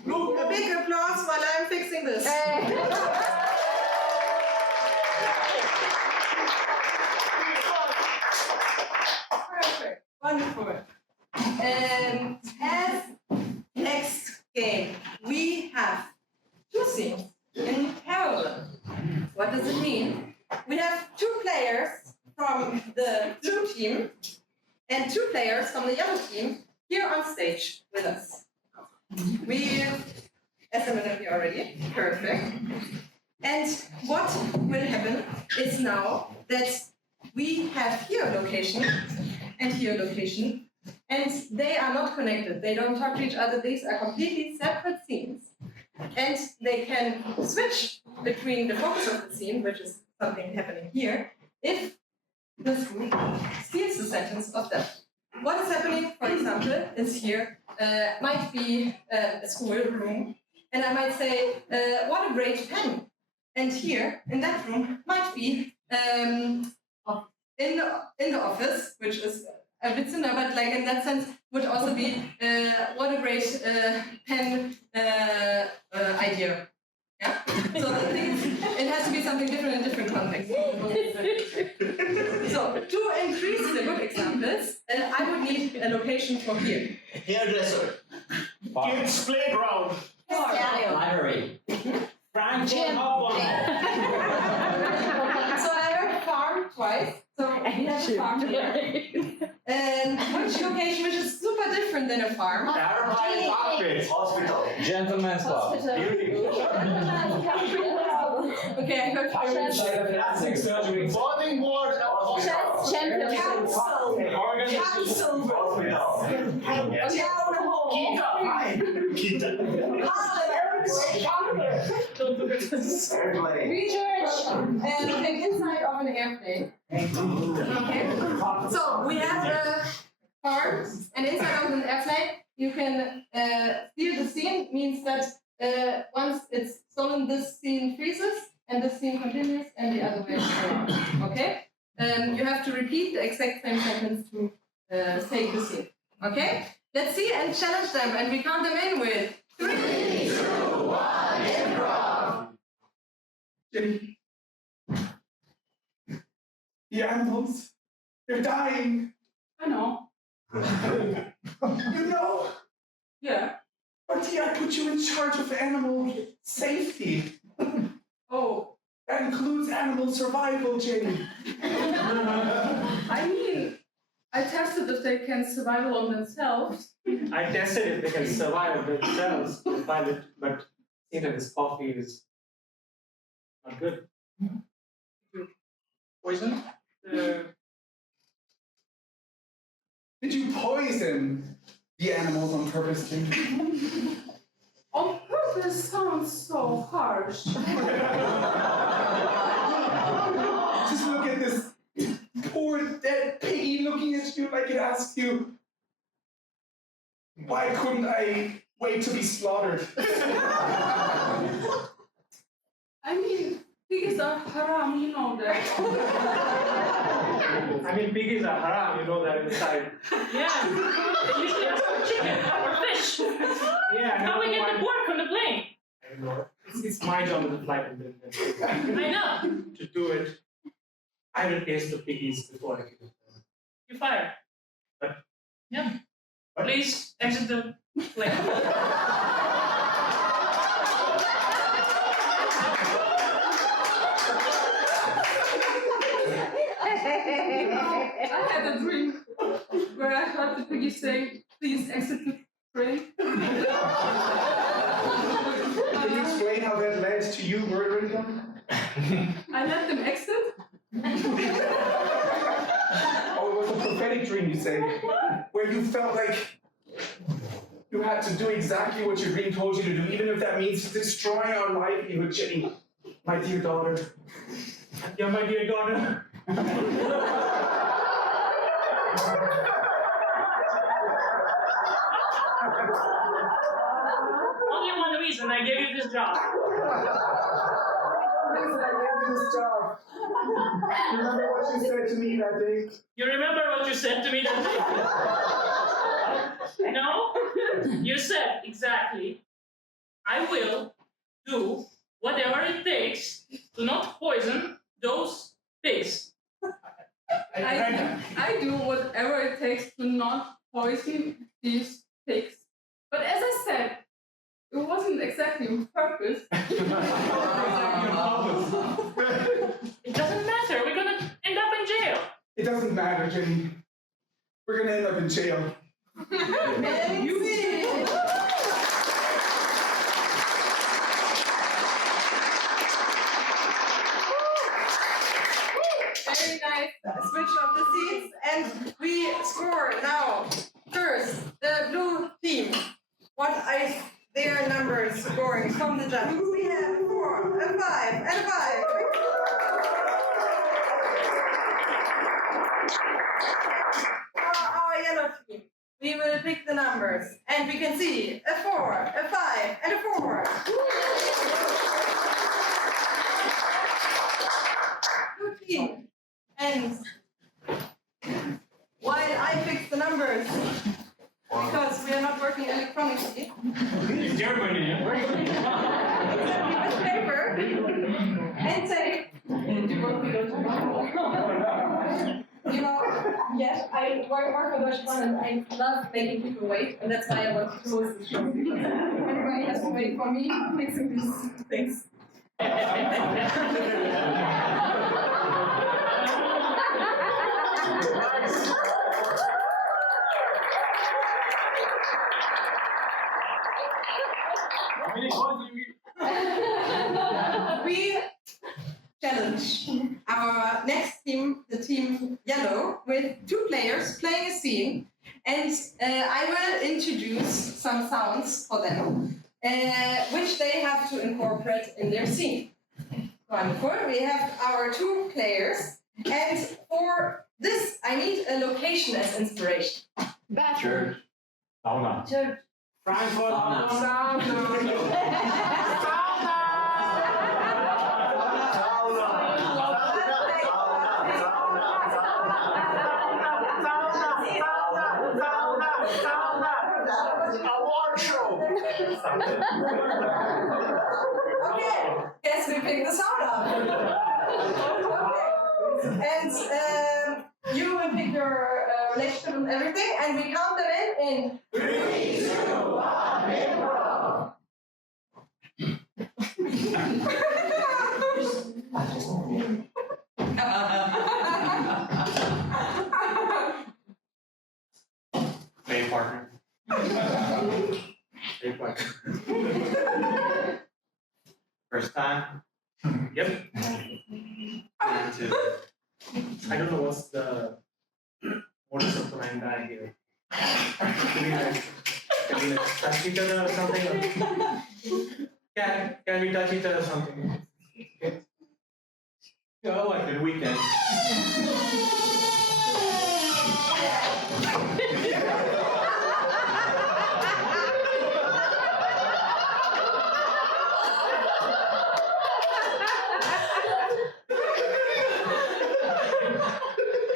A big applause while I'm fixing this. Perfect. Wonderful. As next game, we have 2 scenes in parallel. What does it mean? We have 2 players from the blue team and 2 players from the yellow team here on stage with us. We assembled you already. Perfect. And what will happen is now that we have here a location and here a location, and they are not connected. They don't talk to each other. These are completely separate scenes. And they can switch between the focus of the scene, which is something happening here, if this group steals the sentence of them. What is happening, for example, is here might be a schoolroom, and I might say, what a great pen. And here, in that room, might be in the office, which is a bit similar, but like in that sense, would also be what a great pen idea. Yeah. So I think it has to be something different in different contexts. So to increase the good examples, I would need a location for here. Hairdresser. Kids playground. Library. Gym. So I heard farm twice. So we have a farm here. And which location, which is super different than a farm? Airplane cockpit. Hospital. Gentleman's club. Okay, I heard Plastic surgery. Boarding board. Hospital. Research and think inside of an airplane. Okay. So we have a farm, and inside of an airplane, you can steal the scene. Means that once it's stolen, this scene freezes, and this scene continues, and the other way around. Okay. You have to repeat the exact same sentence to say the scene. Okay. Let's see and challenge them, and we count them in with 3, 2, 1, improv. Jenny. The animals, they're dying. I know. You know? Yeah. But I put you in charge of animal safety. Oh. That includes animal survival, Jenny. I mean, I tested if they can survive on themselves. I tested if they can survive themselves, but seeing that this coffee is not good. Poison? Did you poison the animals on purpose, Jenny? On purpose sounds so harsh. Just look at this poor dead piggy looking at you like it asks you, why couldn't I wait to be slaughtered? I mean, piggies are haram, you know that. I mean, piggies are haram, you know that inside. Yeah. They usually ask for chicken or fish. Yeah. How we get the pork on the plane? I don't know. It's my job as a flight attendant. I know. To do it, I will taste the piggies before I give it. You're fired. Yeah. Please exit the plane. I had a dream where I heard the piggy say, please exit the train. Can you explain how that led to you murdering them? I let them exit. Oh, it was a prophetic dream, you say, where you felt like you had to do exactly what your dream told you to do, even if that means destroying our livelihood, Jenny, my dear daughter. Yeah, my dear daughter. Only one reason I gave you this job. This job. Remember what you said to me that day? You remember what you said to me that day? No? You said exactly, I will do whatever it takes to not poison those pigs. I do whatever it takes to not poison these pigs. But as I said, it wasn't exactly on purpose. It doesn't matter. We're gonna end up in jail. It doesn't matter, Jenny. We're gonna end up in jail. Very nice switch of the seats, and we score now. First, the blue team. What are their numbers scoring from the judges? We have a 4, a 5, and a 5. For our yellow team, we will pick the numbers, and we can see a 4, a 5, and a 4. Blue team. And while I fix the numbers, because we are not working electronically, In Germany, with paper and tape. You know, yes, I work for Deutsche Bahn and I love making people wait, and that's why I want to host this show. Everybody has to wait for me fixing these things. We challenge our next team, the team yellow, with 2 players playing a scene, and I will introduce some sounds for them, which they have to incorporate in their scene. Wonderful. We have our 2 players, and for this I need a location as inspiration. Church. Sauna. Church. Frankfurt. Okay, guess we picked the sauna. Okay. And you will pick your relationship and everything, and we count them in 3, 2, 1, improv. Play partner. Play partner. First time. Yep. And 2. I don't know what's the modus operandi here. Can we touch each other or something? Can we touch each other or something? Okay. Yeah, like the weekend.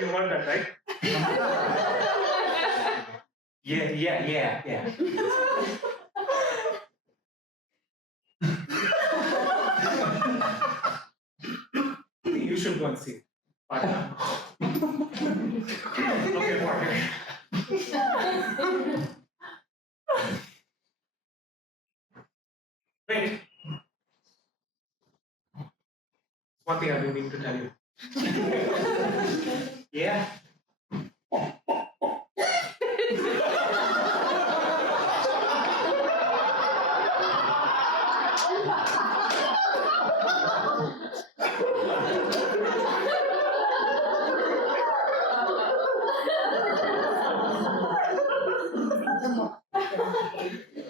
You heard that, right? Yeah. You should go and see. Partner. Okay, partner. Wait. One thing I've been meaning to tell you. Yeah.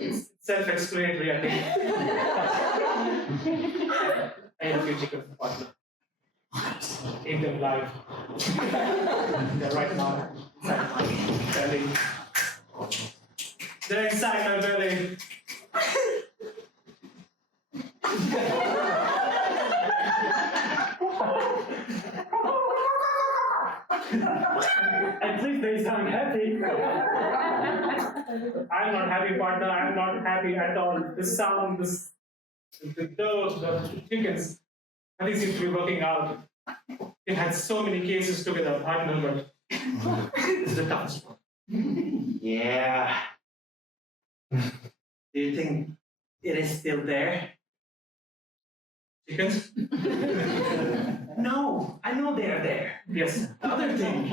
It's self-explanatory, I think. I have a future good partner. In them live. They're right now inside my belly. They're inside my belly. At least they sound happy. I'm not happy, partner. I'm not happy at all. The sound, the doors, the chickens, nothing seems to be working out. It had so many cases together, partner, but it's the toughest one. Yeah. Do you think it is still there? Chickens? No, I know they are there. Yes. The other thing.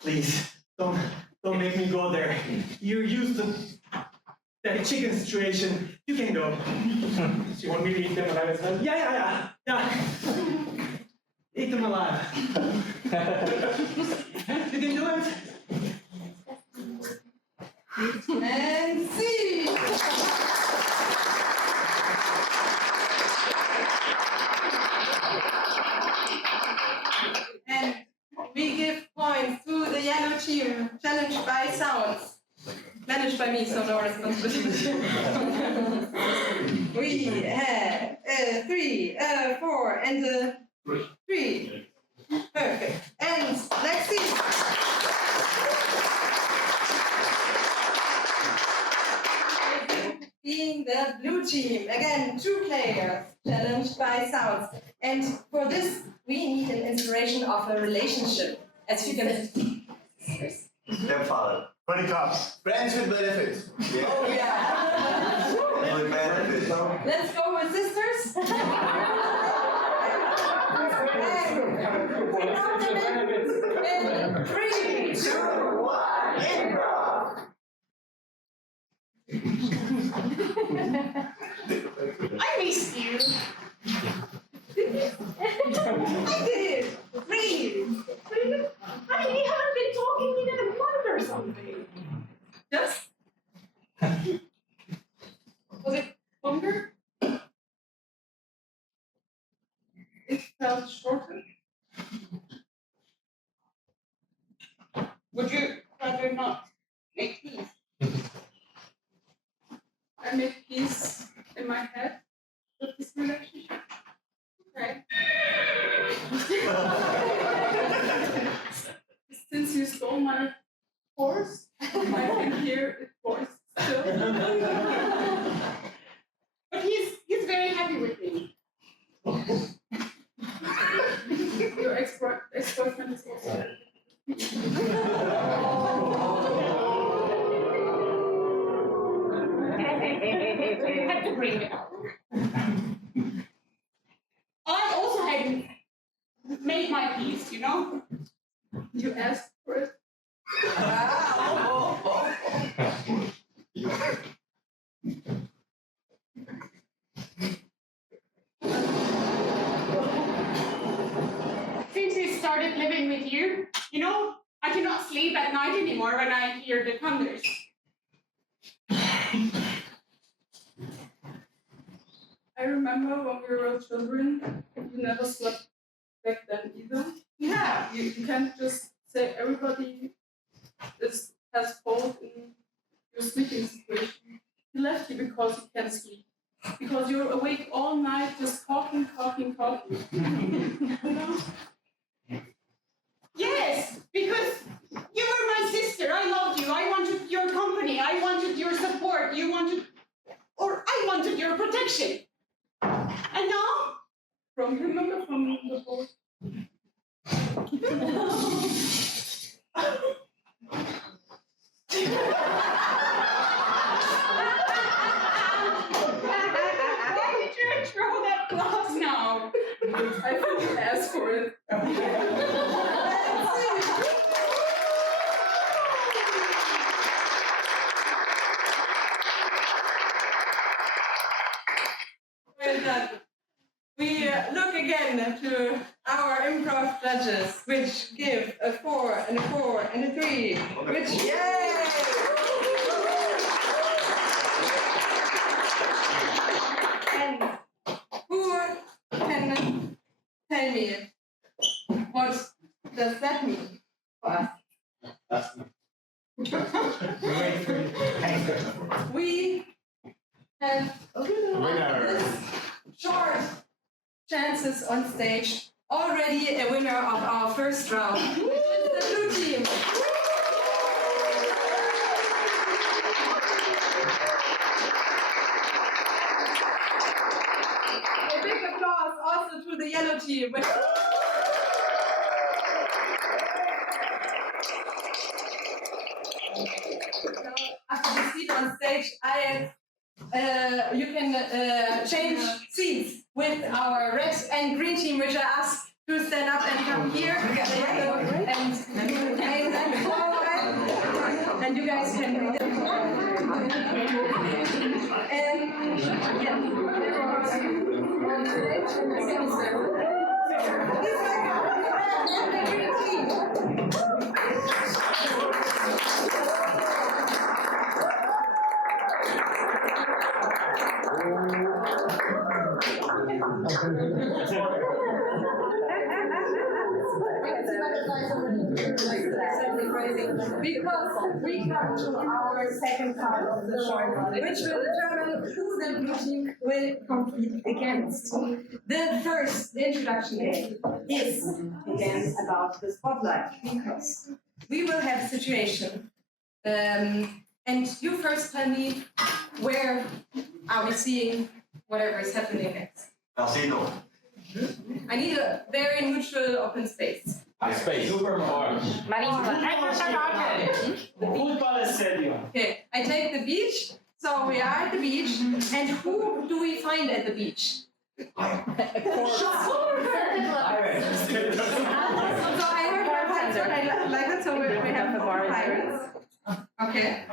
Please, don't make me go there. You're used to that chicken situation. You can go. Do you want me to eat them alive as well? Yeah. Eat them alive. You can do it. And see. And we give points to the yellow team, challenged by sounds. Managed by me, so no responsibility. We have 3, 4, and 3. Perfect. And let's see. Being the blue team, again, 2 players, challenged by sounds. And for this, we need an inspiration of a relationship. As you can Stepfather. 20 cups. Friends with benefits. Yeah. Oh, yeah. With benefits. Let's go with sisters. And 3, 2, 1, improv. I missed you. I did. Really? I mean, we haven't been talking in a month or something. Yes? Was it longer? It felt shorter. Would you rather not make peace? I make peace in my head with this relationship. Okay. Since you stole my horse, I can hear it voice still. But he's very happy with me. Your ex-boyfriend is also. You had to bring it up. I also hadn't made my peace, you know? You asked for it. Since I started living with you, you know, I cannot sleep at night anymore when I hear the thunders. I remember when we were children, you never slept back then either. Yeah. You can't just say everybody has fault in your sleeping situation. He left you because you can't sleep. Because you're awake all night just talking. You know? Yes, because you were my sister. I loved you. I wanted your company. I wanted your support. I wanted your protection. And now? Remember from the boat? Why did you throw that glass now? I think you asked for it. Well done. We look again to our improv judges, which give a 4 and a 4 and a 3, which yay! And who can tell me what does that mean for us? We have this short chances on stage. Already a winner of our first round. The blue team. A big applause also to the yellow team. After the seat on stage, you can change seats with our red and green team, which I asked to stand up and come here. And Because we come to our second part of the short, which will determine who the blue team will compete against. The first introduction game is again about the spotlight, because we will have a situation, and you first tell me where are we seeing whatever is happening next. Casino. I need a very neutral open space. Space. Supermarket. Football stadium. Okay, I take the beach. So we are at the beach, and who do we find at the beach? So I heard pirates, I like it, so we have pirates. Okay,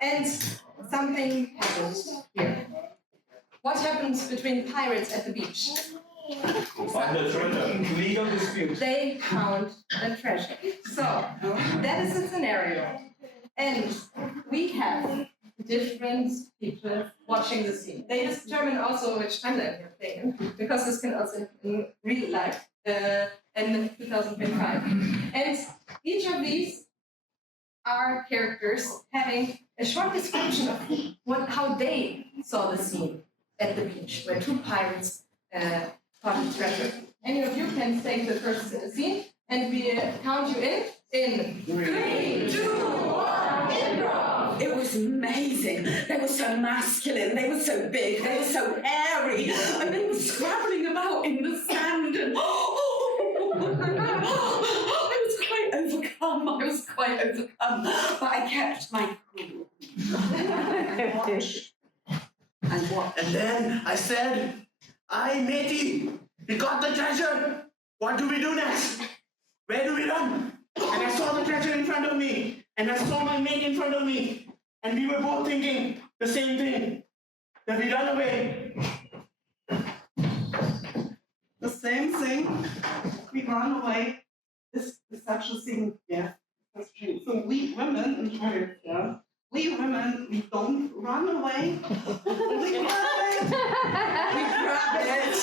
and something happens here. What happens between pirates at the beach? Find the treasure. Legal dispute. They found the treasure. So that is the scenario. And we have different people watching the scene. They determine also which timeline you're playing, because this can also happen in real life in 2025. And each of these are characters having a short description of how they saw the scene at the beach, where two pirates found the treasure. Any of you can take the first scene, and we count you in 3, 2, 1, improv! It was amazing. They were so masculine, they were so big, they were so hairy, and they were scrabbling about in the sand. And I was quite overcome, but I kept my cool. And then I said, "Aye, matey, we got the treasure. What do we do next? Where do we run?" And I saw the treasure in front of me, and I saw my mate in front of me, and we were both thinking the same thing, that we run away. The same thing. We run away. This is such a thing, yeah. That's true. So we women, yeah. We women, we don't run away. We grab it. We grab it.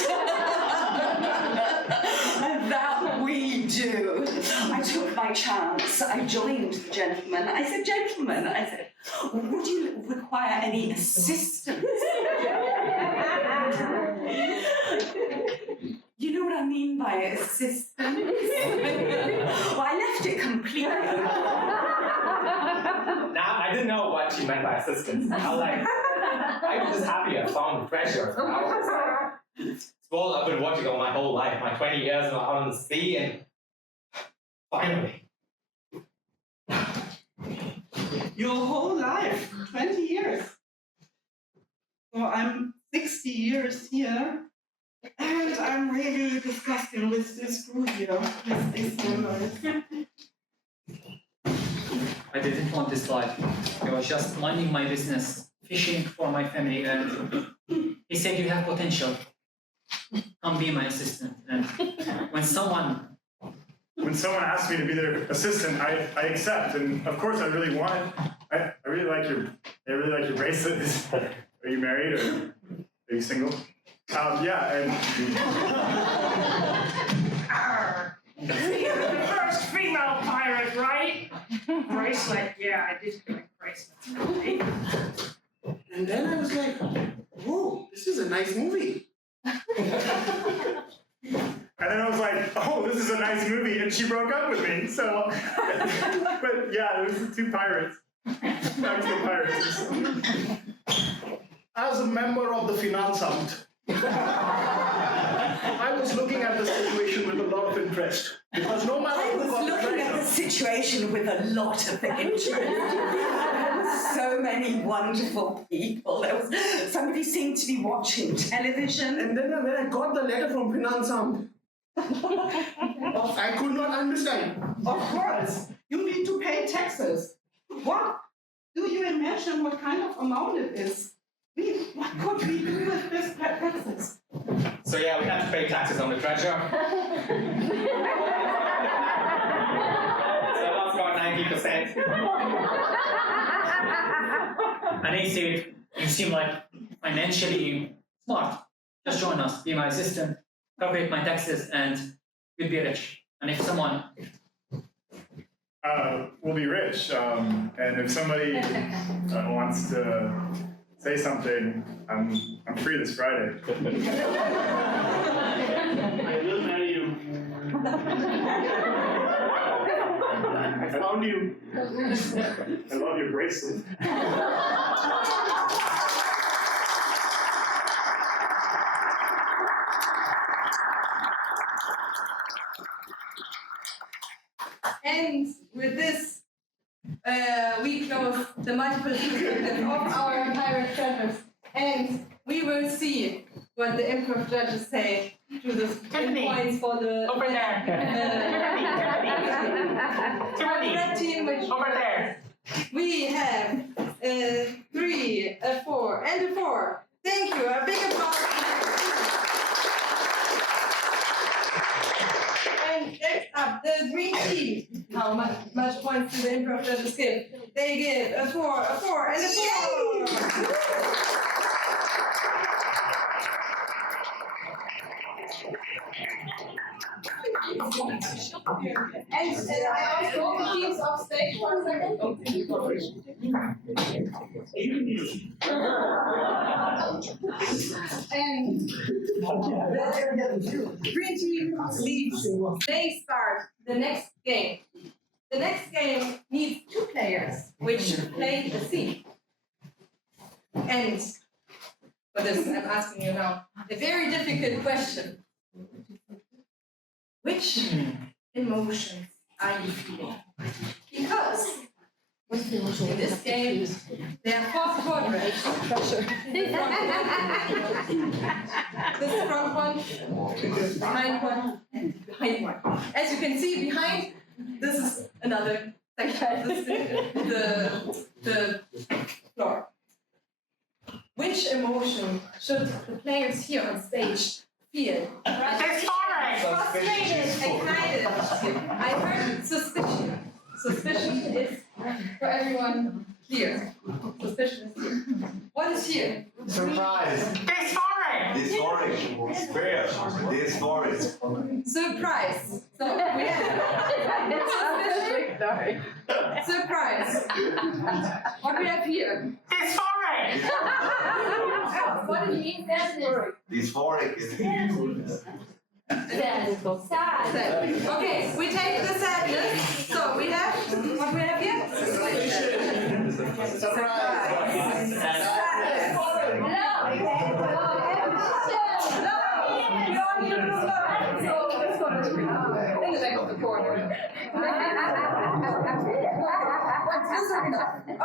And that we do. I took my chance. I joined the gentleman. I said, "Gentlemen," I said, "would you require any assistance?" You know what I mean by assistance? Well, I left it completely open. Nah, I didn't know what she meant by assistance. I was just happy I found the treasure. Well, I've been watching all my whole life, my 20 years out on the sea, and finally. Your whole life, 20 years. So I'm 60 years here, and I'm really disgusted with this group here, with these members. I didn't want this life. I was just minding my business, fishing for my family, and he said, "You have potential. Come be my assistant." And when someone asks me to be their assistant, I accept, and of course I really want it. I really like your bracelet. Are you married or are you single? Yeah, and You're the first female pirate, right? Bracelet, yeah, I did like bracelets. Right? And then I was like, "Whoa, this is a nice movie." And then I was like, "Oh, this is a nice movie," and she broke up with me. So, but yeah, it was two pirates. Back to the pirates. As a member of the Finanzamt, I was looking at the situation with a lot of interest. Because no matter I was looking at the situation with a lot of interest. There were so many wonderful people. Somebody seemed to be watching television. And then when I got the letter from Finanzamt, I could not understand. Of course, you need to pay taxes. What do you imagine what kind of amount it is. What could we do with this taxes? So yeah, we have to pay taxes on the treasure. So that's about 90%. And they said, you seem like financially smart. Just join us, be my assistant, calculate my taxes, and you'll be rich. And if someone We'll be rich. And if somebody wants to say something, I'm free this Friday. I will marry you. I found you. I love your bracelet. And with this, we close the multiple perspectives of our pirate treasures. And we will see what the improv judges say to the points for the over there. red team, which over there. We have 3, a 4, and a 4. Thank you. A big applause. And next up, the green team. How much points do the improv judges give? They give a 4, a 4, and a 4. And I also the teams off stage for a second. And the green team leads. They start the next game. The next game needs 2 players, which play the scene. And for this, I'm asking you now a very difficult question. Which emotions are you feeling? Because in this game, there are 4 quadrants. This front one, behind one, and behind one. As you can see behind, this is another section. This is the floor. Which emotion should the players here on stage feel? Frustrated, excited. I heard suspicion. Suspicion is for everyone here. Suspicion is here. What is here? Surprise. Dysphoric. Fear. Dysphoric. Surprise. So we have surprise. What we have here? What do you mean? Dysphoric. Sad. Okay, we take the sadness. So we have what we have here? Surprise.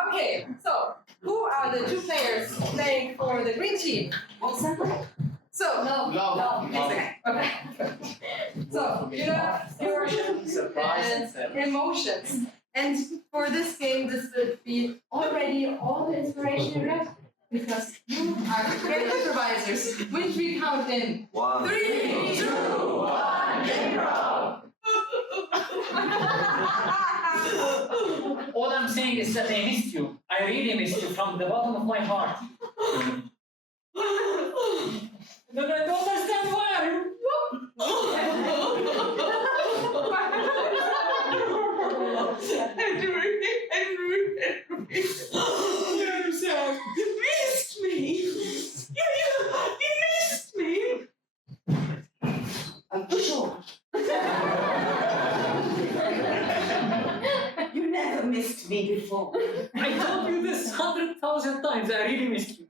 Okay, so who are the 2 players playing for the green team? So okay. So you know your emotions, and for this game, this will be already all the inspiration you have because you are great improvisers. Which we count in 1, 3, 2, 1, improv. All I'm saying is that I missed you. I really missed you from the bottom of my heart. But I don't understand why. You missed me. You missed me. I'm sure. You never missed me before. I told you this 100,000 times. I really missed you.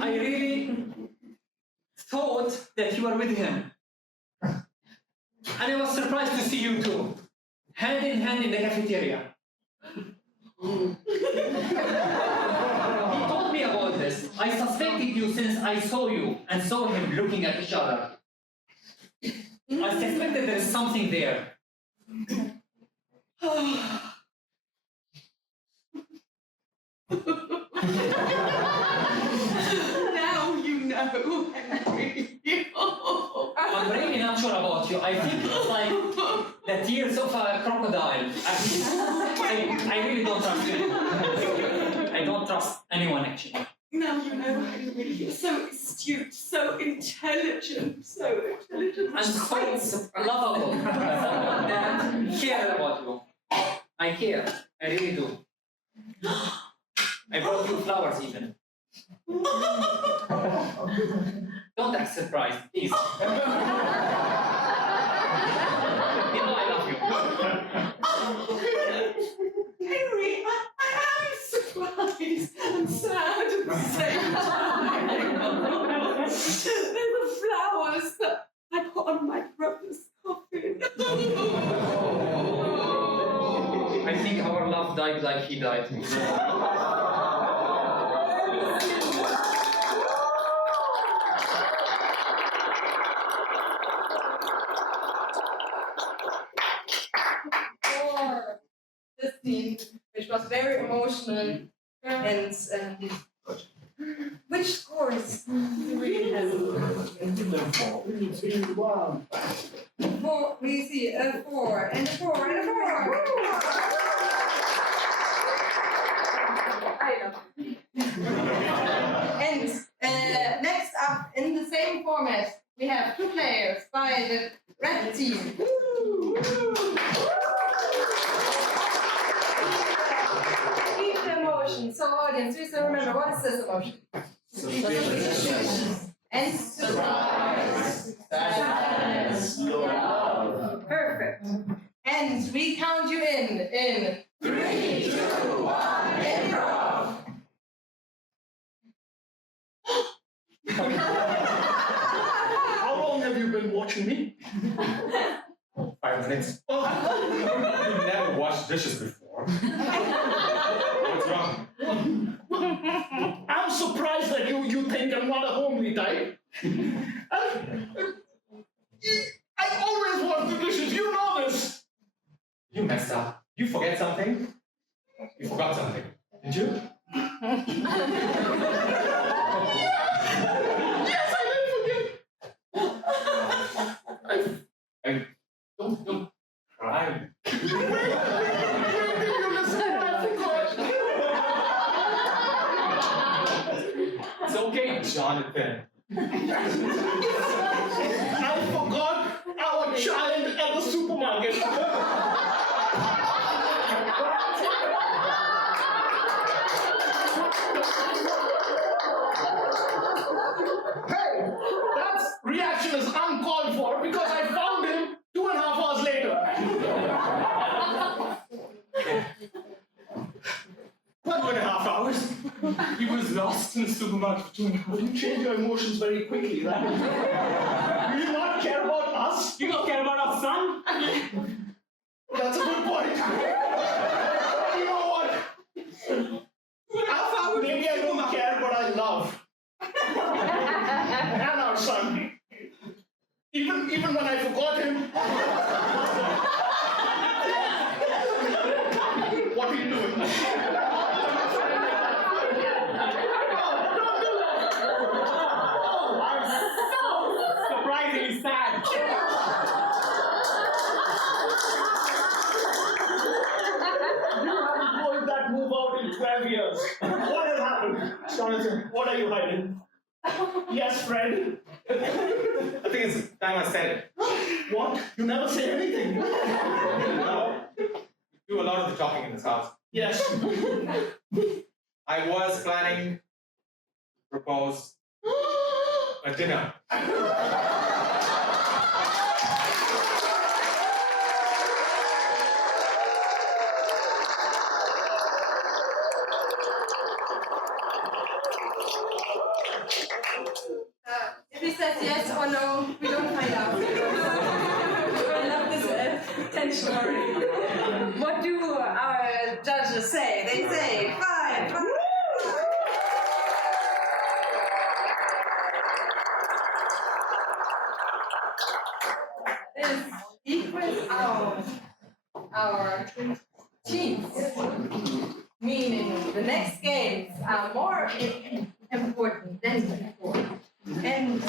I really thought that you were with him. And I was surprised to see you two, hand in hand in the cafeteria. He told me about this. I suspected you since I saw you and saw him looking at each other. I suspected there is something there. about you. I think it's like the tears of a crocodile. I really don't trust you. I don't trust anyone actually. No, Henry, you're so astute, so intelligent, I'm so lovable. And care about you. I care. I really do. I brought you flowers even. Don't act surprised, please. You know I love you. Henry, I am surprised and sad at the same time. They're the flowers that I put on my brother's coffin. I think our love died like he died. This scene, which was very emotional, and which scores do you really have? Four, we see a 4 and a 4 and a 4. And next up, in the same format, we have 2 players by the red team. Keep the emotion. So, audience, please remember, what is this emotion? And surprise, sadness, love. Perfect. And we count you in 3, 2, 1, improv. How long have you been watching me? 5 minutes. You've never washed dishes before. What's wrong? I'm surprised that you think I'm not a homely type. I always wash the dishes, you know this. You messed up. You forget something? You forgot something, did you? Yes, I did forget. Don't cry. It's okay, Jonathan. I forgot our child at the supermarket. Hey, that reaction is uncalled for because I found him 2.5 hours later. What, 2.5 hours? He was lost in the supermarket for 2.5 hours. You change your emotions very quickly, right? Do you not care about us? You don't care about our son? That's a good point. You know what? Maybe I don't care, but I love. And our son. Even when I forgot him. What are you doing? Surprisingly sad. You haven't pulled that move out in 12 years. What has happened? Jonathan, what are you hiding? Yes, Fred. I think it's time I said it. What? You never say anything. No. You do a lot of the talking in this house. Yes. I was planning to propose a dinner. If he says yes or no, we don't find out. I love this tension already. What do our judges say? They say 5, 5. This equals out our teams, meaning the next games are more important than before. And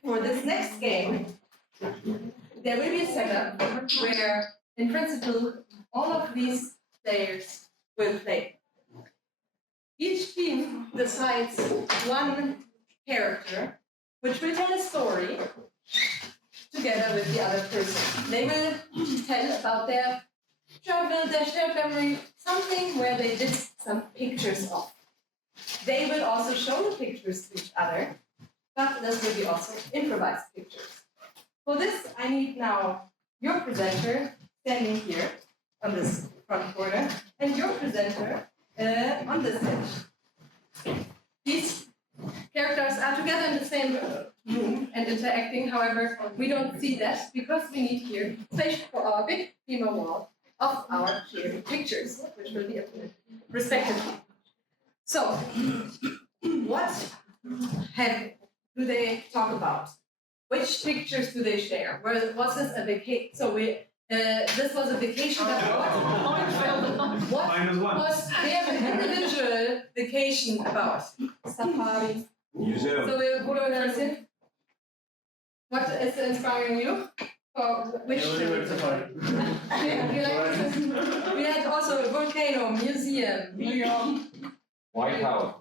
for this next game, there will be a setup where, in principle, all of these players will play. Each team decides one character which will tell a story together with the other person. They will tell about their travel, their shared memory, something where they did some pictures of. They will also show the pictures to each other, but this will be also improvised pictures. For this, I need now your presenter standing here on this front corner, and your presenter on this edge. These characters are together in the same room and interacting, however, we don't see that because we need here space for our big female wall of our shared pictures, which will be uploaded respectively. So, what do they talk about? Which pictures do they share? Was this a vacation? So this was a vacation. What was their individual vacation about? Safari. Museum. So we'll go to what is inspiring you? For which? We had also a volcano, museum, New York. White House.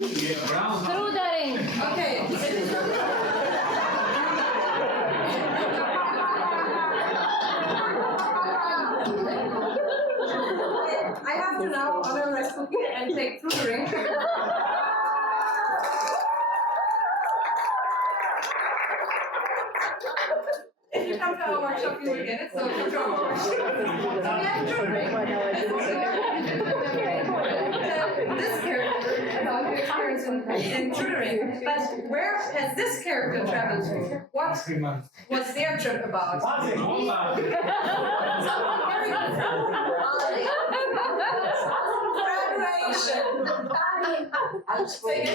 Trudering. Okay. I have to now honor my cookie and take Trudering. If you come to our workshop, you will get it. So come to our workshop. So we have this character about your experience in tutoring. But where has this character traveled to? What was their trip about? Graduation.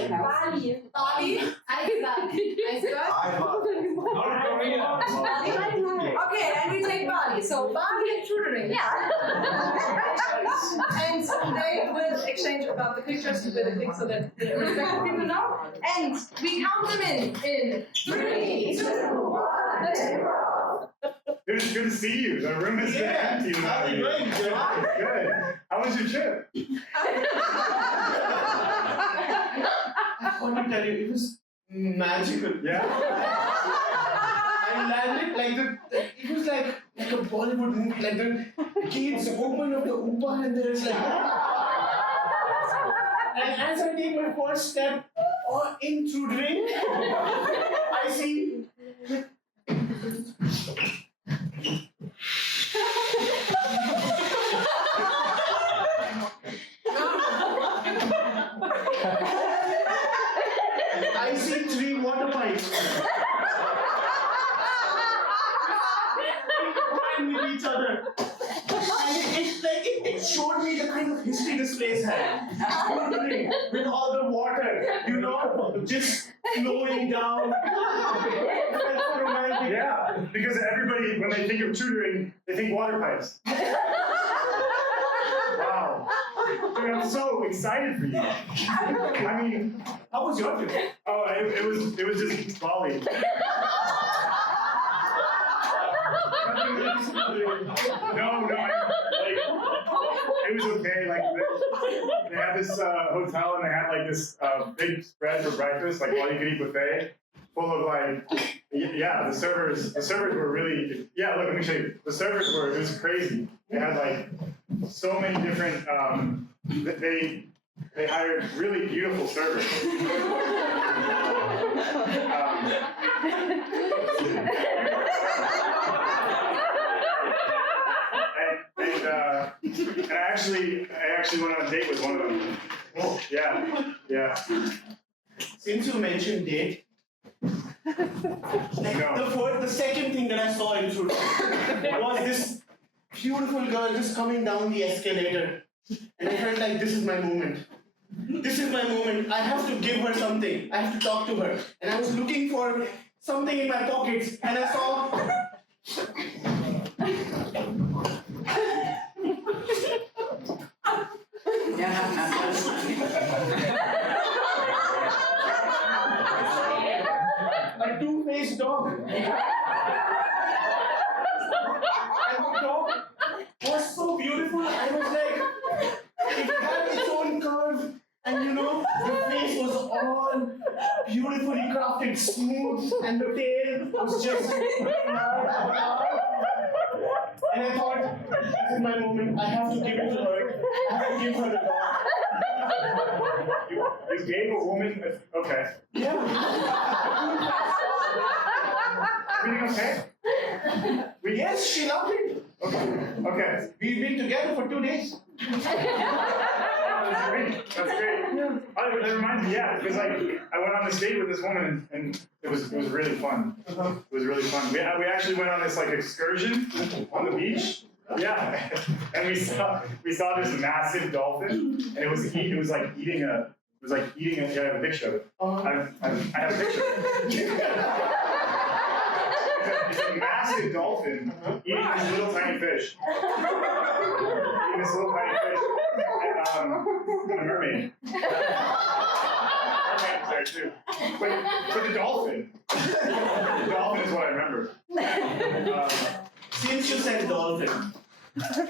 Bali. Bali. Okay, and we take Bali. So Bali and tutoring. Yeah. And they will exchange about the pictures with the things so that the respective people know. And we count them in 3, 2, 1. Good to see you. The room is empty. How's it going, Joe? Good. How was your trip? I want to tell you, it was magical. Yeah. I landed it was like a Bollywood movie, like the gates open of the Uber and there's like. And as I take my first step in tutoring, I see. I see 3 water pipes. With each other. And it showed me the kind of history this place had. With all the water, just flowing down. Yeah, because everybody, when they think of tutoring, they think water pipes. Wow. Dude, I'm so excited for you. I mean, how was your trip? Oh, it was just Bali. No, it was okay. Like they had this hotel and they had like this big spread for breakfast, like all you could eat buffet, full of like the servers were really look, let me show you. The servers it was crazy. They had like so many different they hired really beautiful servers. And I actually went on a date with one of them. Oh. Yeah. Since you mentioned date, the second thing that I saw in Truth was this beautiful girl just coming down the escalator. And I felt like this is my moment. This is my moment. I have to give her something. I have to talk to her. And I was looking for something in my pockets and I saw a two-faced dog. and the tail was just and I thought, this is my moment, I have to give it to her. I have to give her the dog. You gave a woman okay. Yeah. Everything okay? Yes, she loved it. Okay. We've been together for 2 days. That's great. That's great. Oh, that reminds me, yeah, because like I went on this date with this woman and it was really fun. It was really fun. We actually went on this like excursion on the beach. Yeah, and we saw this massive dolphin, and it was like eating a. Yeah, I have a picture of it. I have a picture of it. It's a massive dolphin eating this little tiny fish. Eating this little tiny fish. And a mermaid. Mermaid's there too. But the dolphin. The dolphin is what I remember. Since you said dolphin,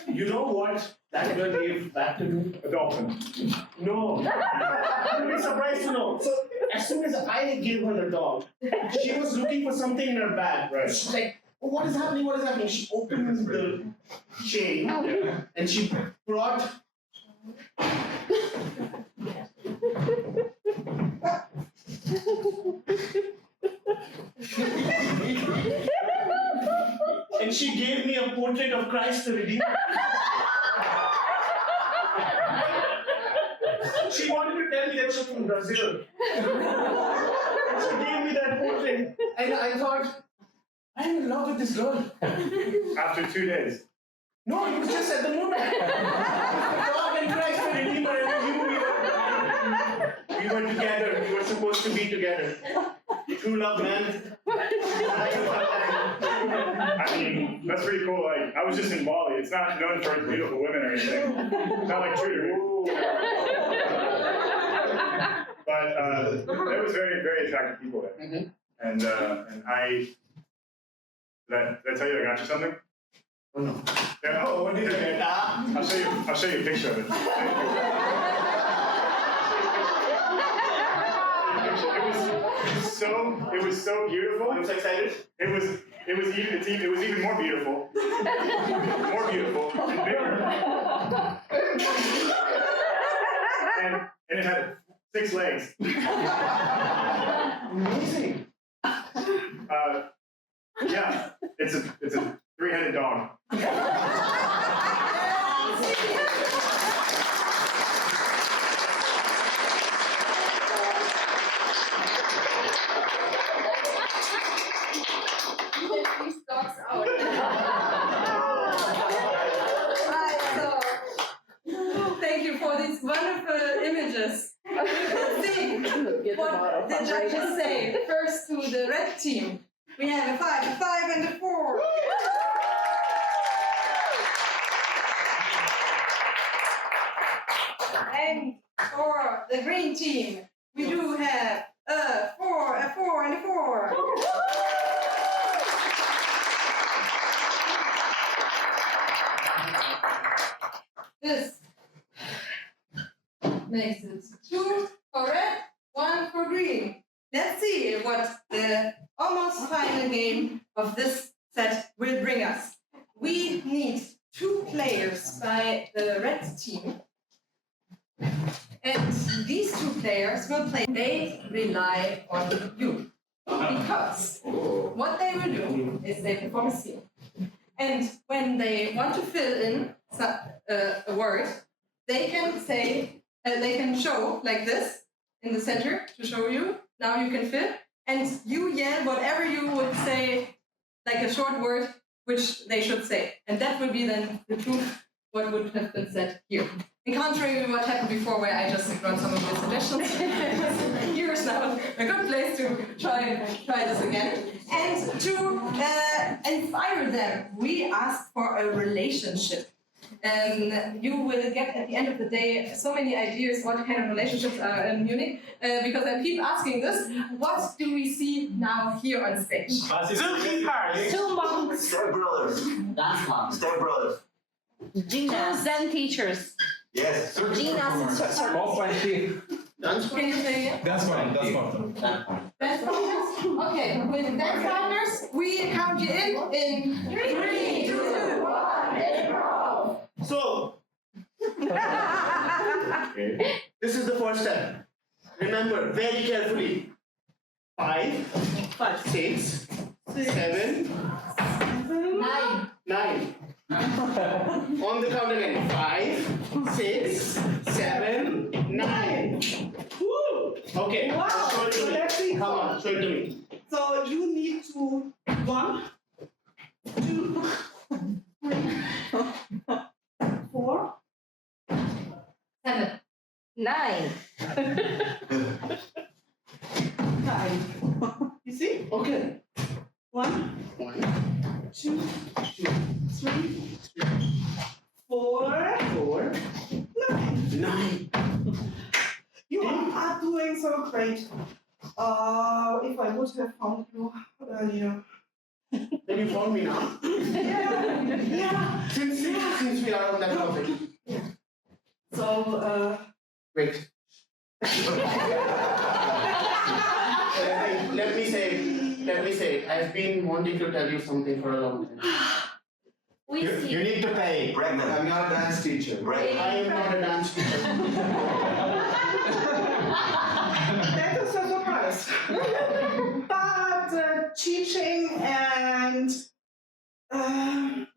you know what that girl gave back to me? A dolphin. No. You'll be surprised to know. So as soon as I gave her the dog, she was looking for something in her bag. Right. She's like, oh, what is happening? What is happening? She opened the chain and she brought and she gave me a portrait of Christ the Redeemer. She wanted to tell me that she's from Brazil. And she gave me that portrait. And I thought, I'm in love with this girl. After 2 days. No, it was just at the moment. God and Christ the Redeemer and we were together. We were supposed to be together. True love, man. I mean, that's pretty cool. Like, I was just in Bali. It's not known for its beautiful women or anything. It's not like Twitter. But there was very, very attractive people there. And I did I tell you I got you something? Oh no. Yeah, oh, what did you? I'll show you a picture of it. It was so beautiful. I'm so excited. It was even more beautiful. More beautiful and bigger. And it had 6 legs. Amazing. Yeah, it's a 3-headed dog. These dogs out. So, thank you for these wonderful images. Let's see what the judges say. First to the red team. We have a 5, and a 4. And for the green team, we do have a 4, and a 4. This makes it 2 for red, 1 for green. Let's see what the almost final game of this set will bring us. We need 2 players by the red team. And these 2 players will play. They rely on you. Because what they will do is they perform a scene. And when they want to fill in a word, they can say, they can show like this in the center to show you. Now you can fill, and you yell whatever you would say, like a short word, which they should say. And that will be then the truth, what would have been said here. In contrary to what happened before, where I just ignored some of the suggestions, here's now a good place to try this again. And to inspire them, we ask for a relationship. And you will get at the end of the day so many ideas what kind of relationships are in Munich, because I keep asking this. What do we see now here on stage? Two monks. Step brothers. Dance moms. Step brothers. Two Zen teachers. Yes. Gymnasts and All 20. Dance Can you say it? That's fine. That's Okay, with dance partners, we count you in 3, 2, 1, improv. So, this is the first step. Remember very carefully. 5, 6, 7, 9. On the count again. 5, 6, 7, 9. Woo! Okay. Wow. Show it to So me. let's see. Come on, show it to me. So you need to 1, 2, 3, 4, 7, 9. 9. You see? Okay. 1, 2, 3, 4, 9. You are doing so great. If I would have found you earlier. Then you found me now? Yeah. Since we are on that topic. So, Wait. Let me say it. I've been wanting to tell you something for a long time. You need to pay. Bregman. I'm not a dance teacher. I am not a dance teacher. that is a surprise. But teaching and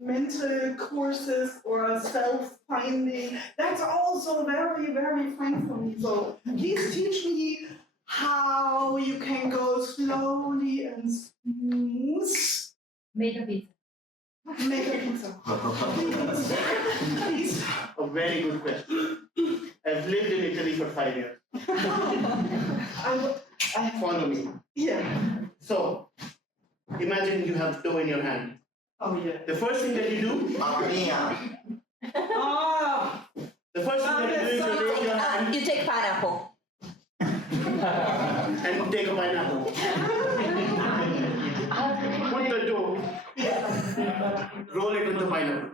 mental courses or self-finding, that's also very, very fun for me. So please teach me how you can go slowly and smooth. Make a pizza. Make a pizza. Please. A very good question. I've lived in Italy for 5 years. Follow me. Yeah. So, imagine you have dough in your hand. Oh yeah. The first thing that you do, Oh. the first thing that you do is you take your hand You take pineapple. and take a pineapple. Put the dough, roll it with the pineapple.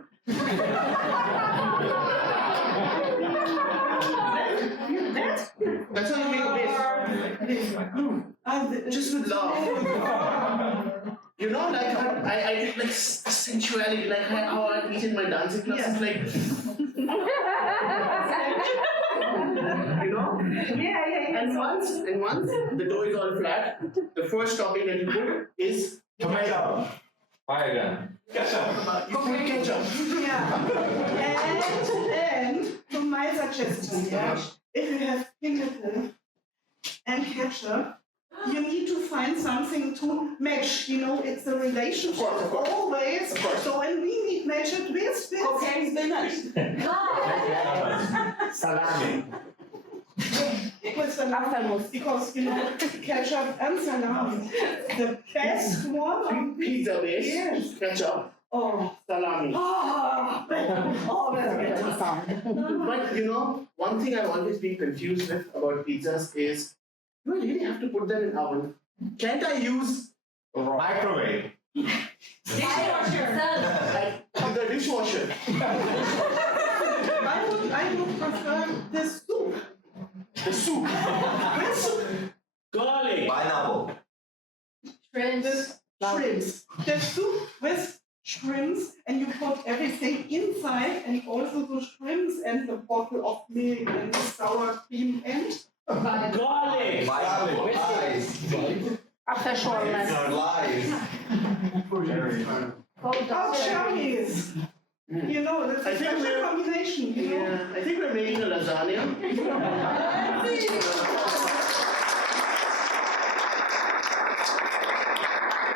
That's how you make a base. Just with love. You know, like I did like sensuality, like how I teach in my dancing classes, like. You know? Yeah. And once the dough is all flat, the first topping that you put is Tomato. Fire again. ketchup. You put ketchup. Yeah. And so my suggestion, yeah, if you have pineapple and ketchup, you need to find something to match. You know, it's a relationship always. So when we match it with spinach. Salami. With salami, because you know ketchup and salami, the best one. Pizza base, Yes. ketchup, salami. Oh, that's good. But you know, one thing I've always been confused with about pizzas is, do I really have to put them in oven? Can't I use Microwave. Dishwasher. like the dishwasher? I would prefer the soup. The soup. With soup. Garlic. Pineapple. Shrimps. The soup with shrimps, and you put everything inside, and also the shrimps and the bottle of milk and the sour cream and Garlic. Lies. After Lies. oh, cherries. You know, that's a I think special we're- combination. You know? Yeah, I think we're making a lasagna.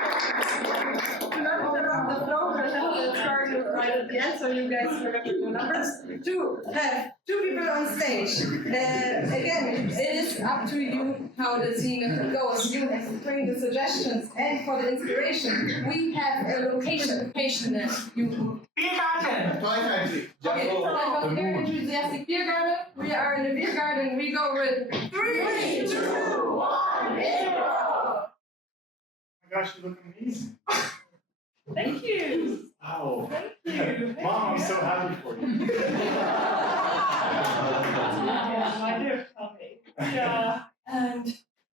Do not interrupt the flow, but I will start right at the end so you guys remember your numbers. To have 2 people on stage. Again, it is up to you how the scene goes. You bring the suggestions, and for the inspiration, we have a location that you. Toy factory. Okay, so like a very enthusiastic beer garden. We are in the beer garden. We go with 3, 2, 1, improv. my gosh, you look amazing. Thank you. Wow. Thank you. Mom, I'm so happy for you. Yeah, my dear Tommy. Yeah, and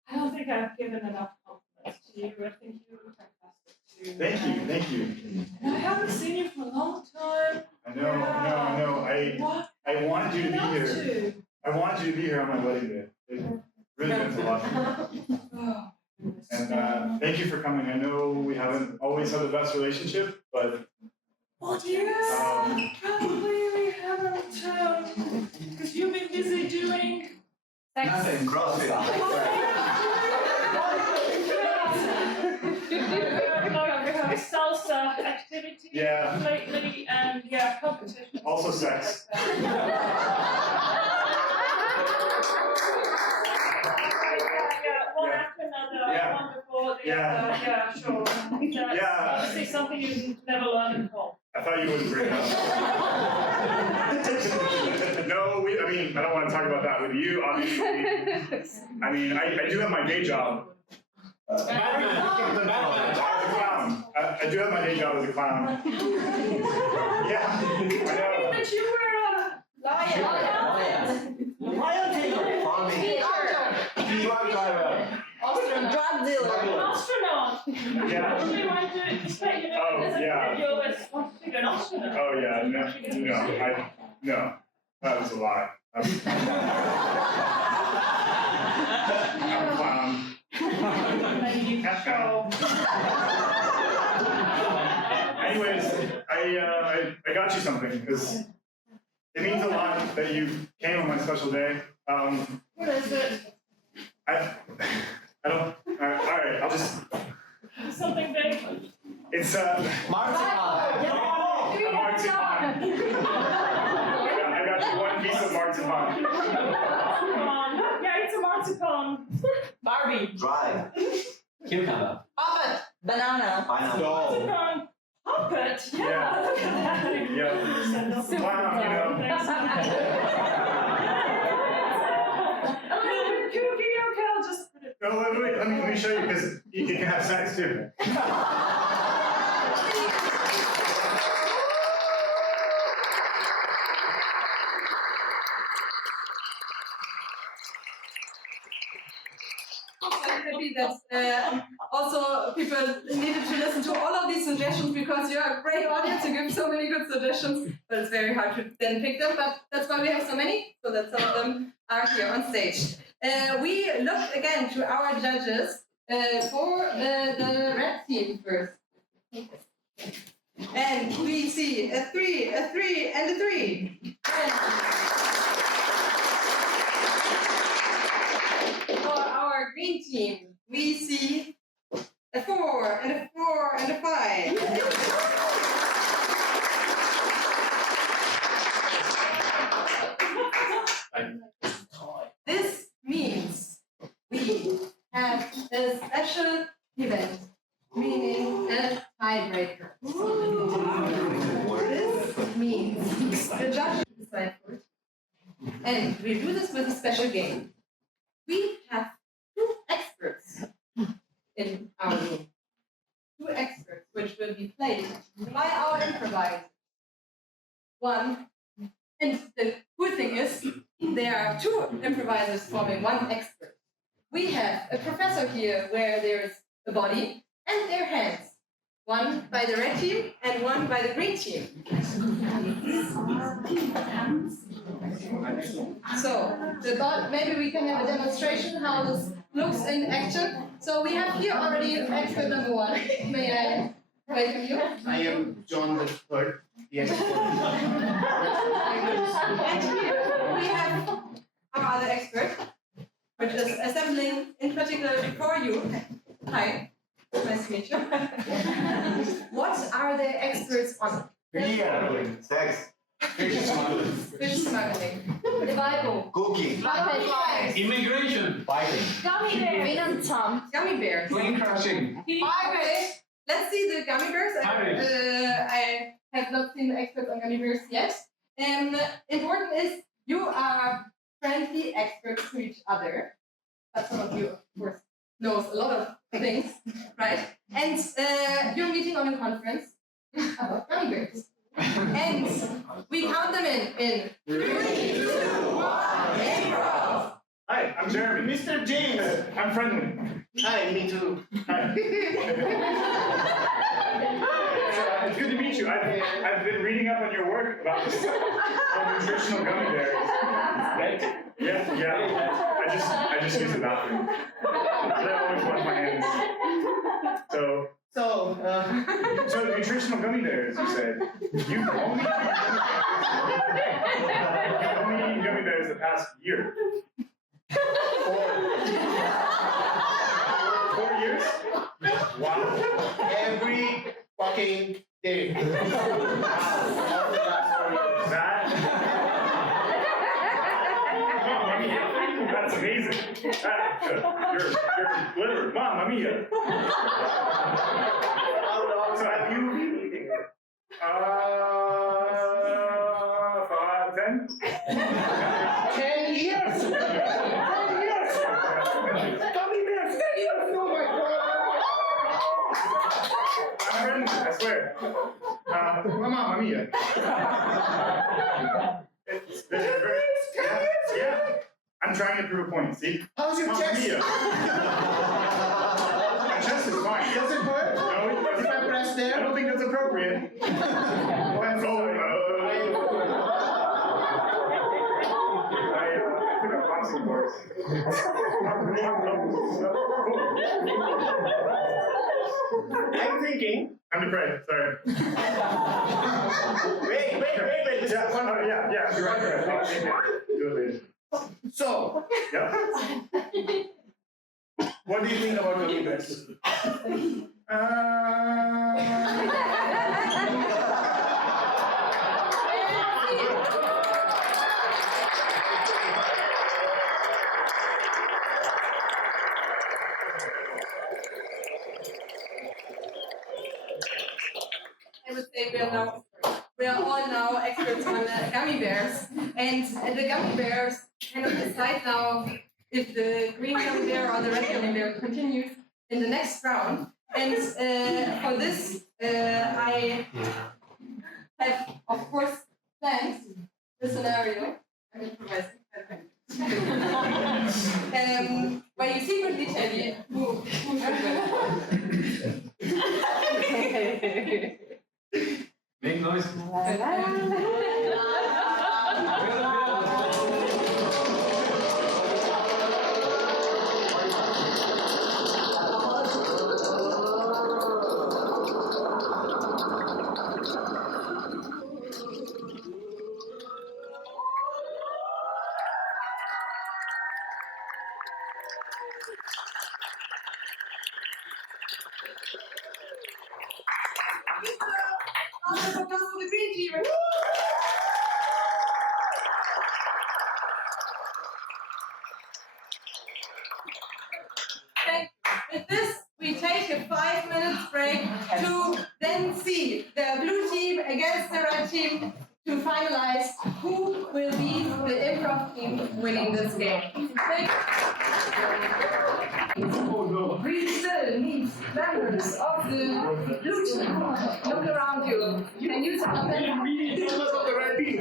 I don't think I've given enough compliments to I know. I wanted you to be here. I wanted you to be here on my wedding day. It really meant a lot to me. And thank you for coming. I know we haven't always had the best relationship, but Probably we haven't, because you've been busy doing Nothing. we have salsa activity lately and competition. Also sex. One after another, one before the other. Sure. That's obviously something you never learned in college. I thought you wouldn't bring it up. No, I mean, I don't want to talk about that with you, obviously. I mean, I do have my day job. As a clown. I do have my day job as a clown. Yeah, I know. But you were a Drug dealer. Astronaut. Yeah. I really wanted to expect you you always wanted to be an astronaut. Oh yeah, no, that was a lie. I'm a clown. Anyways, I got you something because it means a lot that you came on my special day. What is it? I don't. All right, I'll just. Something big. It's marzipan. I got you one piece of marzipan. Yeah, it's a marzipan. Barbie. Dry. Cucumber. Puppet. Banana. Pineapple. Marzipan. Puppet. Yeah. Look at that. Yeah. Wow, you know. No, wait, let me show you because you can have sex too. I'm happy that also people needed to listen to all of these suggestions because you're a great audience. You give so many good suggestions, but it's very hard to then pick them. But that's why we have so many, so that some of them are here on stage. We look again to our judges for the red team first. And we see a 3, and a 3. For our green team, we see a 4, and a 4, and a 5. This means we have a special event, meaning a tiebreaker. This means the judges decide first, and we do this with a special game. We have 2 experts in our room. 2 experts, which will be played by our improvisers. One, and the cool thing is, there are 2 improvisers forming 1 expert. We have a professor here where there's a body and their hands. One by the red team and one by the green team. So, maybe we can have a demonstration how this looks in action. So we have here already expert number 1. May I welcome you? I am John the Third. Yes. And here we have our other expert, which is assembling in particular for you. Hi, nice to meet you. What are the experts on? Beer. Sex. Fish smuggling. Fish smuggling. The Bible. Cooking. Butterflies. Immigration. Fighting. Gummy bears. Vin and Tom. Gummy bears. Plane crashing. Okay, let's see the gummy bears. I have not seen the experts on gummy bears yet. Important is you are friendly experts to each other, but some of you, of course, knows a lot of things, right? And you're meeting on a conference about gummy bears. And we count them in 3, 2, 1, improv! Hi, I'm Jeremy. Mr. James. I'm friendly. Hi, me too. Hi. So it's good to meet you. I've been reading up on your work about this nutritional gummy bears. Right? Yeah. I just use the bathroom. I always wash my hands. So nutritional gummy bears, you said. You've only eaten gummy bears the past year. 4 years? Wow. Every fucking day. That's amazing. You're liver, mamma mia. So have you 10? 10 years! 10 years! Gummy bears, 10 years! Oh my god! I'm ready, I swear. Mamma mia. Yeah. I'm trying to prove a point, see? How's your Mamma chest? mia. My chest is fine. Does it hurt? No, it doesn't. If I press there? I don't think that's appropriate. I took a boxing course. I'm thinking. I'm depressed, sorry. Wait. This is one more. Yeah, you're right. Do it later. So, Yeah. what do you think about gummy bears? I would say we are all now experts on gummy bears, and the gummy bears kind of decide now if the green gummy bear or the red gummy bear continues in the next round. And for this, I have, of course, planned the scenario. I'm improvising. Where you secretly tell me who should win. Make noise. Okay. With this, we take a 5 minutes break to then see the blue team against the red team to finalize who will be the improv team winning this game. Okay? We still need members of the blue team. Look around you. Can you tell them? Members of the red team.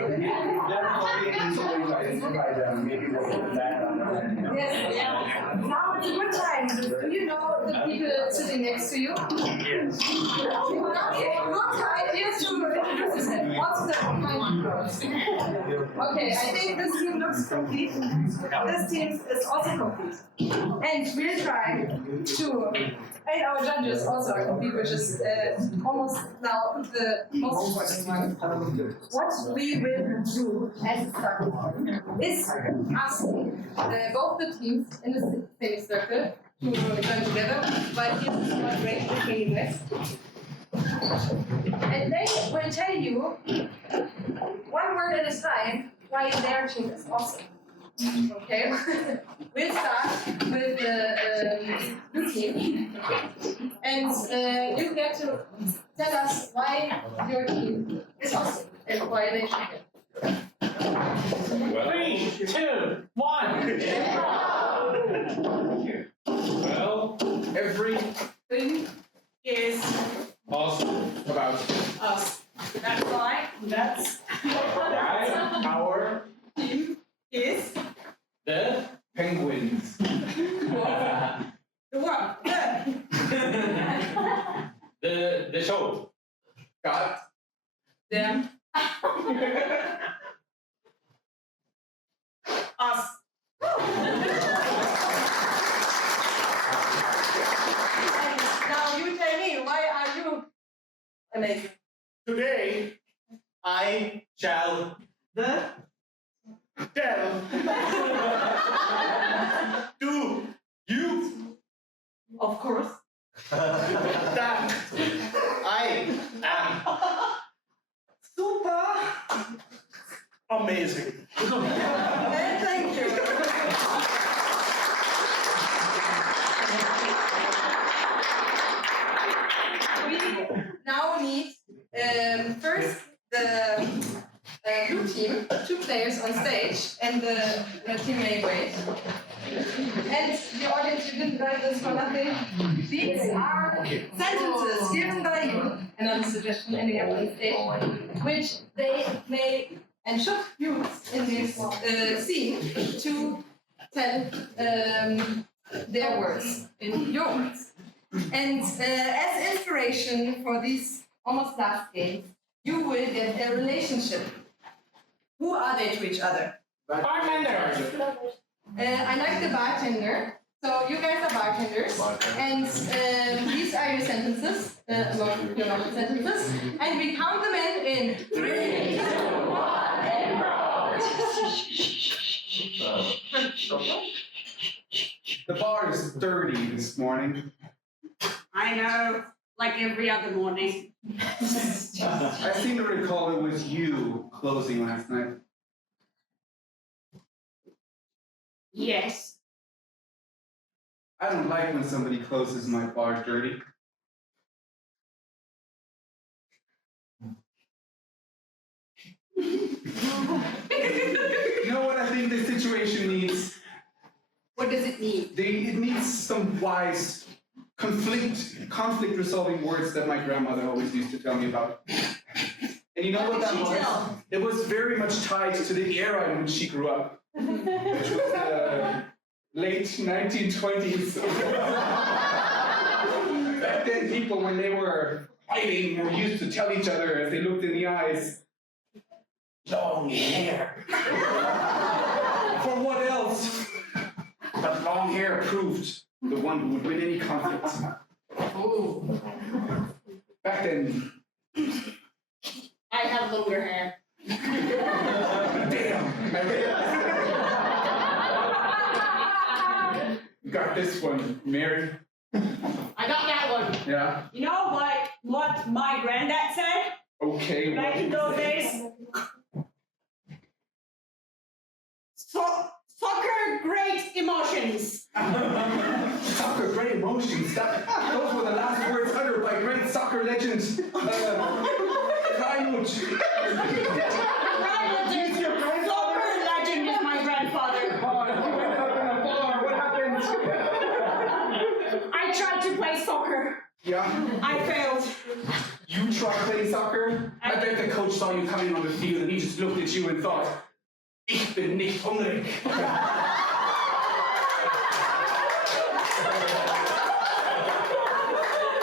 Yes, yeah. Now it's a good time. Do you know the people sitting next to you? Yes. Good idea to introduce yourself. What's the Okay, I think this team looks complete. This team is also complete. And we'll try to, and our judges also are complete, which is almost now the most important one. What we will do as a starting point is asking both the teams in the same circle to join together, but here's the small break between next. And they will tell you one word at a time why their team is awesome. Okay? We'll start with the blue team. And you get to tell us why your team is awesome and why they should win. 3, 2, 1. Well, Everything is awesome About us. That's right. That's why our team is the penguins. the what? the show. Of course. That I am. Super. Amazing. Thank you. We now need first the blue team, 2 players on stage, and the team may wait. And the audience, you didn't write this for nothing. These are sentences given by you, another suggestion ending up on stage, which they may and should use in this scene to tell their words in your words. And as inspiration for these almost last games, you will get a relationship. Who are they to each other? Bartender. I like the bartender. So you guys are bartenders, and these are your sentences, your normal sentences, and we count them in 3, 2, 1, Improv. The bar is dirty this morning. I know, like every other morning. I seem to recall it was you closing last night. Yes. I don't like when somebody closes my bar dirty. You know what I think this situation needs? What does it need? It needs some wise conflict resolving words that my grandmother always used to tell me about. And you know what that was? It was very much tied to the era in which she grew up, which was the late 1920s. Back then, people, when they were fighting, were used to tell each other as they looked in the eyes, long hair. For what else? But long hair proved the one who would win any conflict. Ooh. Back then. I have longer hair. Damn! Got this one, Mary. I got that one. Yeah? You know what my granddad said? Okay. Back in those days? Soccer, great emotions. Soccer, great emotions. Those were the last words uttered by great soccer legend. Reinhard. Soccer legend is my grandfather. You went up in a bar. What happened? I tried to play soccer. Yeah? I failed. You tried playing soccer? I bet the coach saw you coming on the field and he just looked at you and thought, Ich bin nicht hungrig.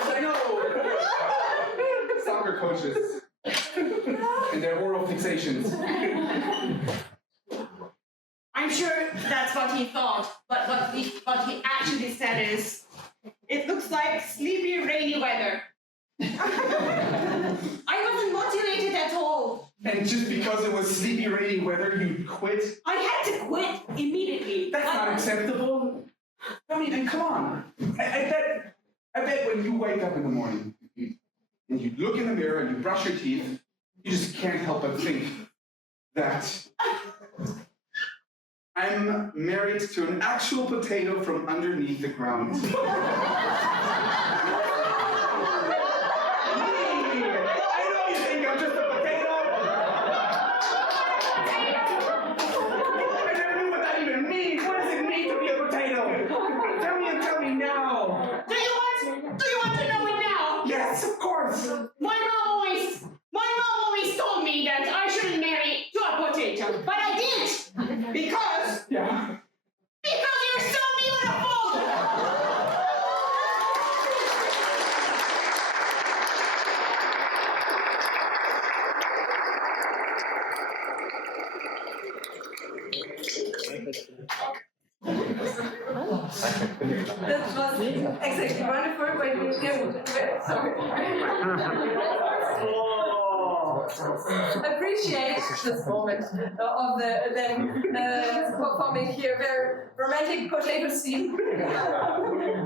I know. Soccer coaches and their oral fixations. I'm sure that's what he thought, but what he actually said is, it looks like sleepy, rainy weather. I wasn't motivated at all. And just because it was sleepy, rainy weather, you quit? I had to quit immediately. That's not acceptable. I mean, and come on. I bet when you wake up in the morning and you look in the mirror and you brush your teeth, you just can't help but think that I'm married to an actual potato from underneath the ground. I know you think I'm just a potato. I never knew what that even means. What does it mean to be a potato? Tell me now. Do you want to know it now? Yes, of course. My mom always told me that I shouldn't marry to a potato, but I did. Because? Yeah. Because you're so beautiful! That was exactly wonderful when you came. Sorry. appreciate this moment of them performing here their romantic potato scene.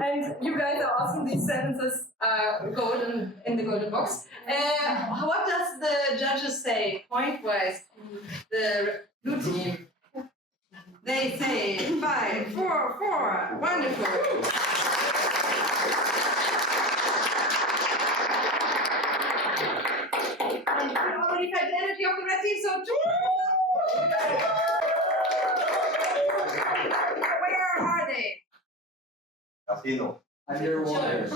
And you guys are awesome. These sentences are golden in the golden box. What does the judges say point-wise? The blue team. They say 5, 4, 4. Wonderful. And you already felt the energy of the red team, so where are they? Casino. Underwater.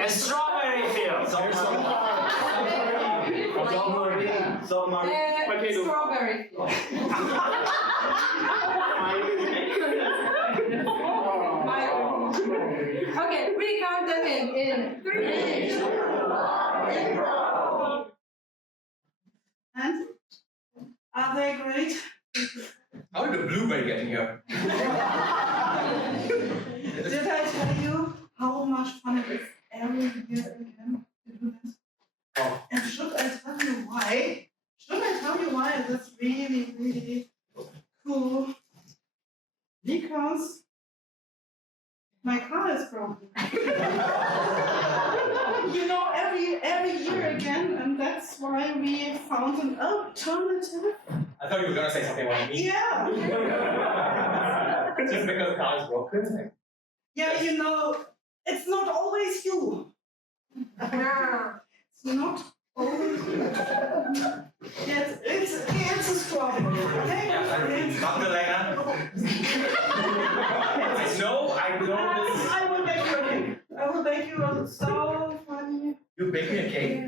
A strawberry field. Strawberry. Okay, we count them in 3, 2, 1. And are they great? How did a blueberry get in here? Did I tell you how much fun it is every year again to do this? Oh. And should I tell you why? Should I tell you why it is really, really cool? Because my car is broken. You know, every year again, and that's why we found an alternative. I thought you were gonna say something about me. Yeah. Just because the car is broken. Yeah, you know, it's not always you. It's not always you. Yes, it's a strawberry. Okay? Magdalena. I know this. I will make you a cake. I will make you a so funny. You bake me a cake?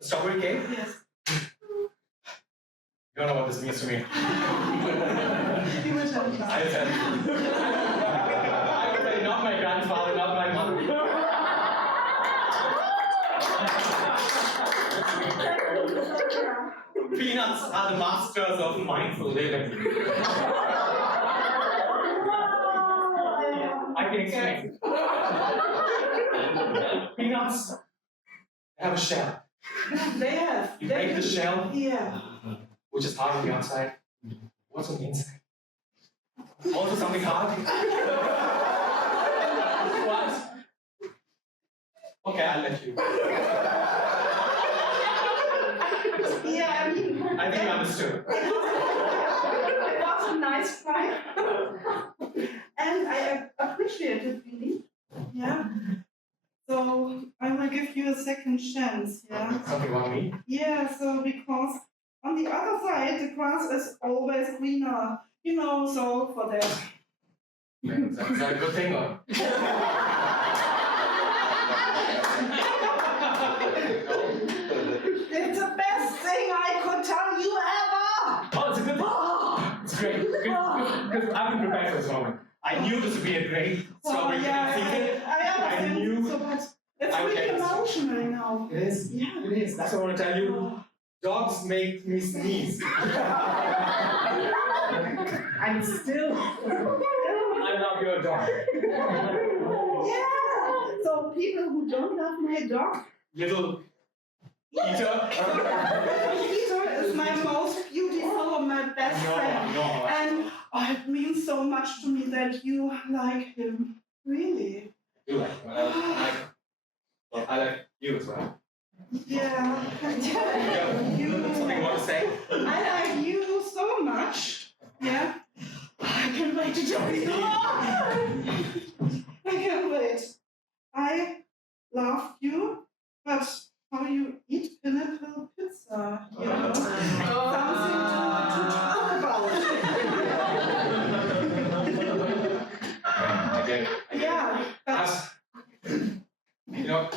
A strawberry cake? Yes. You don't know what this means to me. You will tell me. I will tell you. I will tell you, not my grandfather, not my mother. Peanuts are the masters of mindful living. I can explain. Peanuts have a shell. They have. You break the shell, Yeah. which is hard on the outside. What's on the inside? Also something hard? What? Okay, I'll let you. Yeah, I mean. I think you understood. It was a nice fight. And I appreciate it really. Yeah. So I will give you a second chance, yeah? Something about me? Yeah, so because on the other side the grass is always greener. You know, so for that. Is that a good thing or? It's the best thing I could tell you ever! Oh, it's a good thing. It's great. Because I've been prepared for this moment. I knew this would be a great strawberry season. I knew. So much. It's I would really get it. emotional now. It is. Yeah. It is. That's what I want to tell you. Dogs make me sneeze. And still, I love your dog. Yeah. So people who don't love my dog. Little Peter. Peter is my most beautiful and my best friend. No. And it means so much to me that you like him. Really. You like him. I like you as well. Yeah. You something you want to say? I like you so much. Yeah. I can't wait to tell you. I can't wait. I love you, but how you eat pineapple pizza, you know? Something to talk about. Okay. Yeah. You know,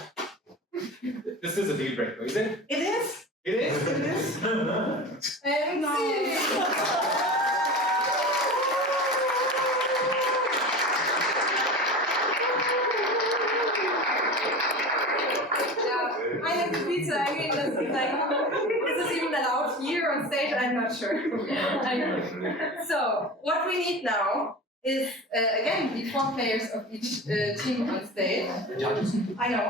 this is a deal breaker, is it? It is. It is? It is. And I have the pizza. I mean, this is like, is this even allowed here on stage? I'm not sure. So, what we need now is again the 4 players of each team on stage. I know.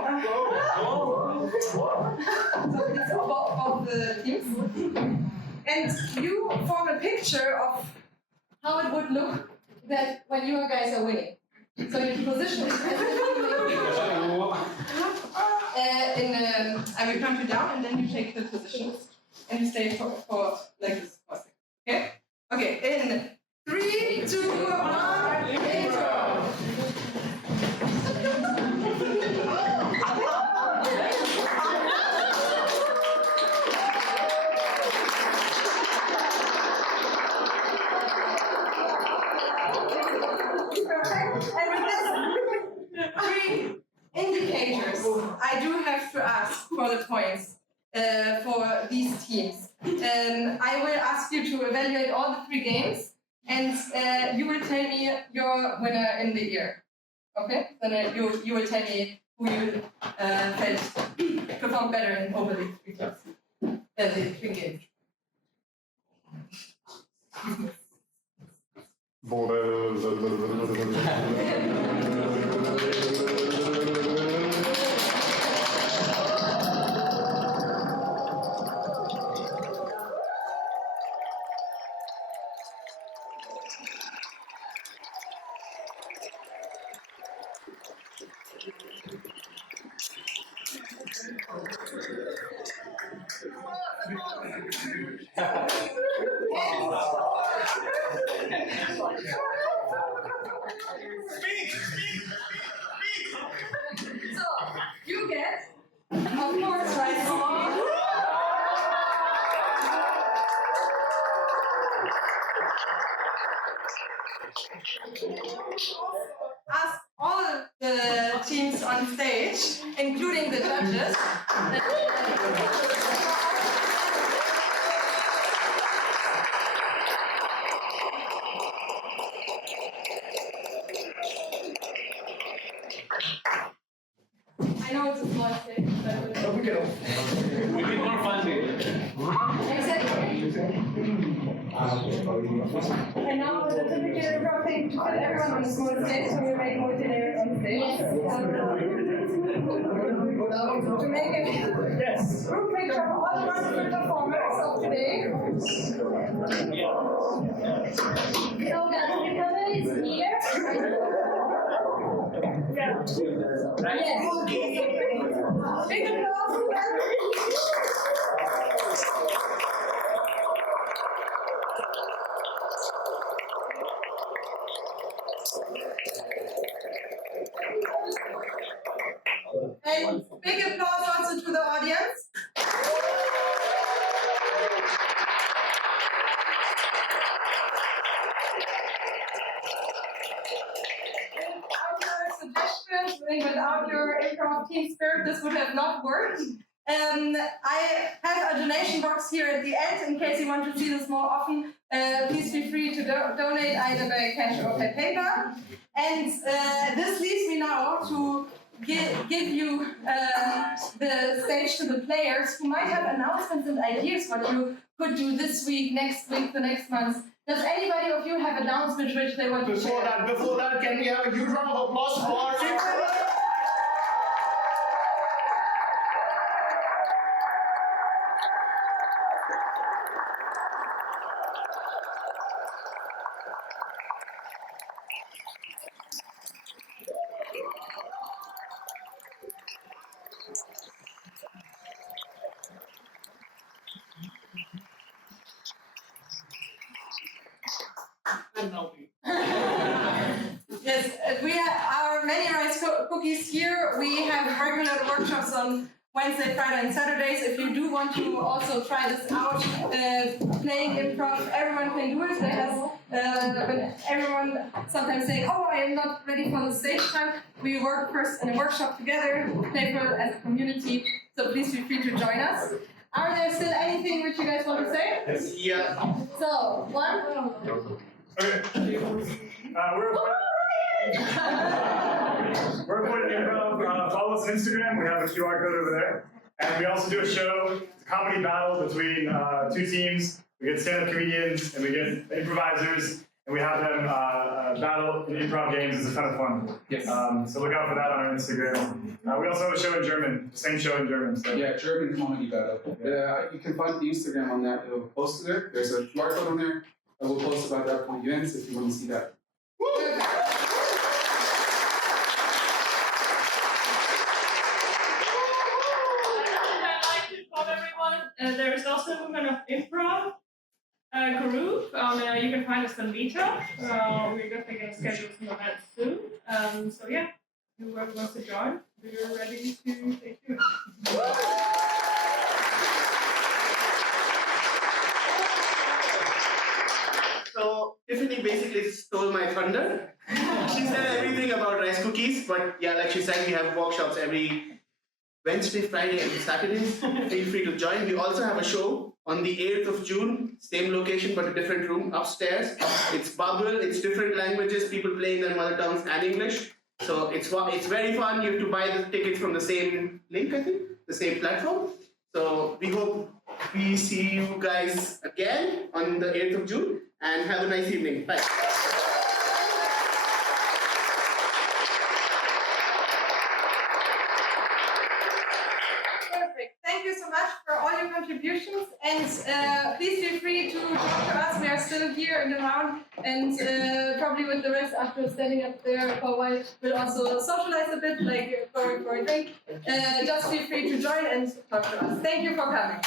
So it's of the teams. And you form a picture of how it would look that when you guys are winning. So you position it I will count you down and then you take the positions and you stay for like this for a second. Okay? Okay, in 3, 2, 1, intro! Indicators. I do have to ask for the points for these teams. I will ask you to evaluate all the 3 games, and you will tell me your winner in the year. Okay? Then you will tell me who you felt performed better in over the 3 games. The 3 games. So, you get, of course, right now. Ask all the teams on stage, including the judges. I know it's a small stage, but we need more funding. And now the typical improv thing to put everyone on a small stage, so we make more dinner on stage. To make a group picture of all the wonderful performers of today. So guys, the camera is here. Yes. Big applause. And big applause also to the audience. Without your suggestions, without your improv team spirit, this would have not worked. I have a donation box here at the end in case you want to see this more often. Please feel free to donate either by cash or by paper. And this leads me now to give you the stage to the players who might have announcements and ideas what you could do this week, the next month. Does anybody of you have announcements which they want to share? Before that, can we have a huge round of applause for Yes, we have our many rice cookies here. We have regular workshops on Wednesday, Friday, and Saturdays. If you do want to also try this out, playing improv, everyone can do it. They have, when everyone sometimes saying, "Oh, I am not ready for the stage time." We work first in a workshop together, play for as a community. So please feel free to join us. Are there still anything which you guys want to say? Yeah. So, one. Okay. We're putting improv. Follow us on Instagram. We have a QR code over there. And we also do a show, it's a comedy battle between 2 teams. We get stand-up comedians and we get improvisers. And And we have them battle in improv games. It's a ton of fun. Yes. So look out for that on our Instagram. We also have a show in German, same show in German. So. Yeah, German comedy battle. You can find the Instagram on that. It'll post there. There's a QR code on there. I will post about the upcoming events if you want to see that. I'd like to inform everyone, there is also a Women of Improv group. You can find us on Meetup. We're definitely going to schedule some events soon. So yeah, whoever wants to join, we're ready to take you. So Tiffany basically stole my thunder. She said everything about rice cookies, but yeah, like she said, we have workshops every Wednesday, Friday, and Saturdays. Feel free to join. We also have a show on the 8th of June, same location but a different room upstairs. It's bubble, it's different languages, people playing their mother tongues and English. So it's very fun. You have to buy the tickets from the same link, I think, the same platform. So we hope we see you guys again on the 8th of June, and have a nice evening. Bye. Perfect. Thank you so much for all your contributions, and please feel free to talk to us. We are still here and around, and probably with the rest after standing up there for a while, we'll also socialize a bit, like going for a drink. Just feel free to join and talk to us. Thank you for coming.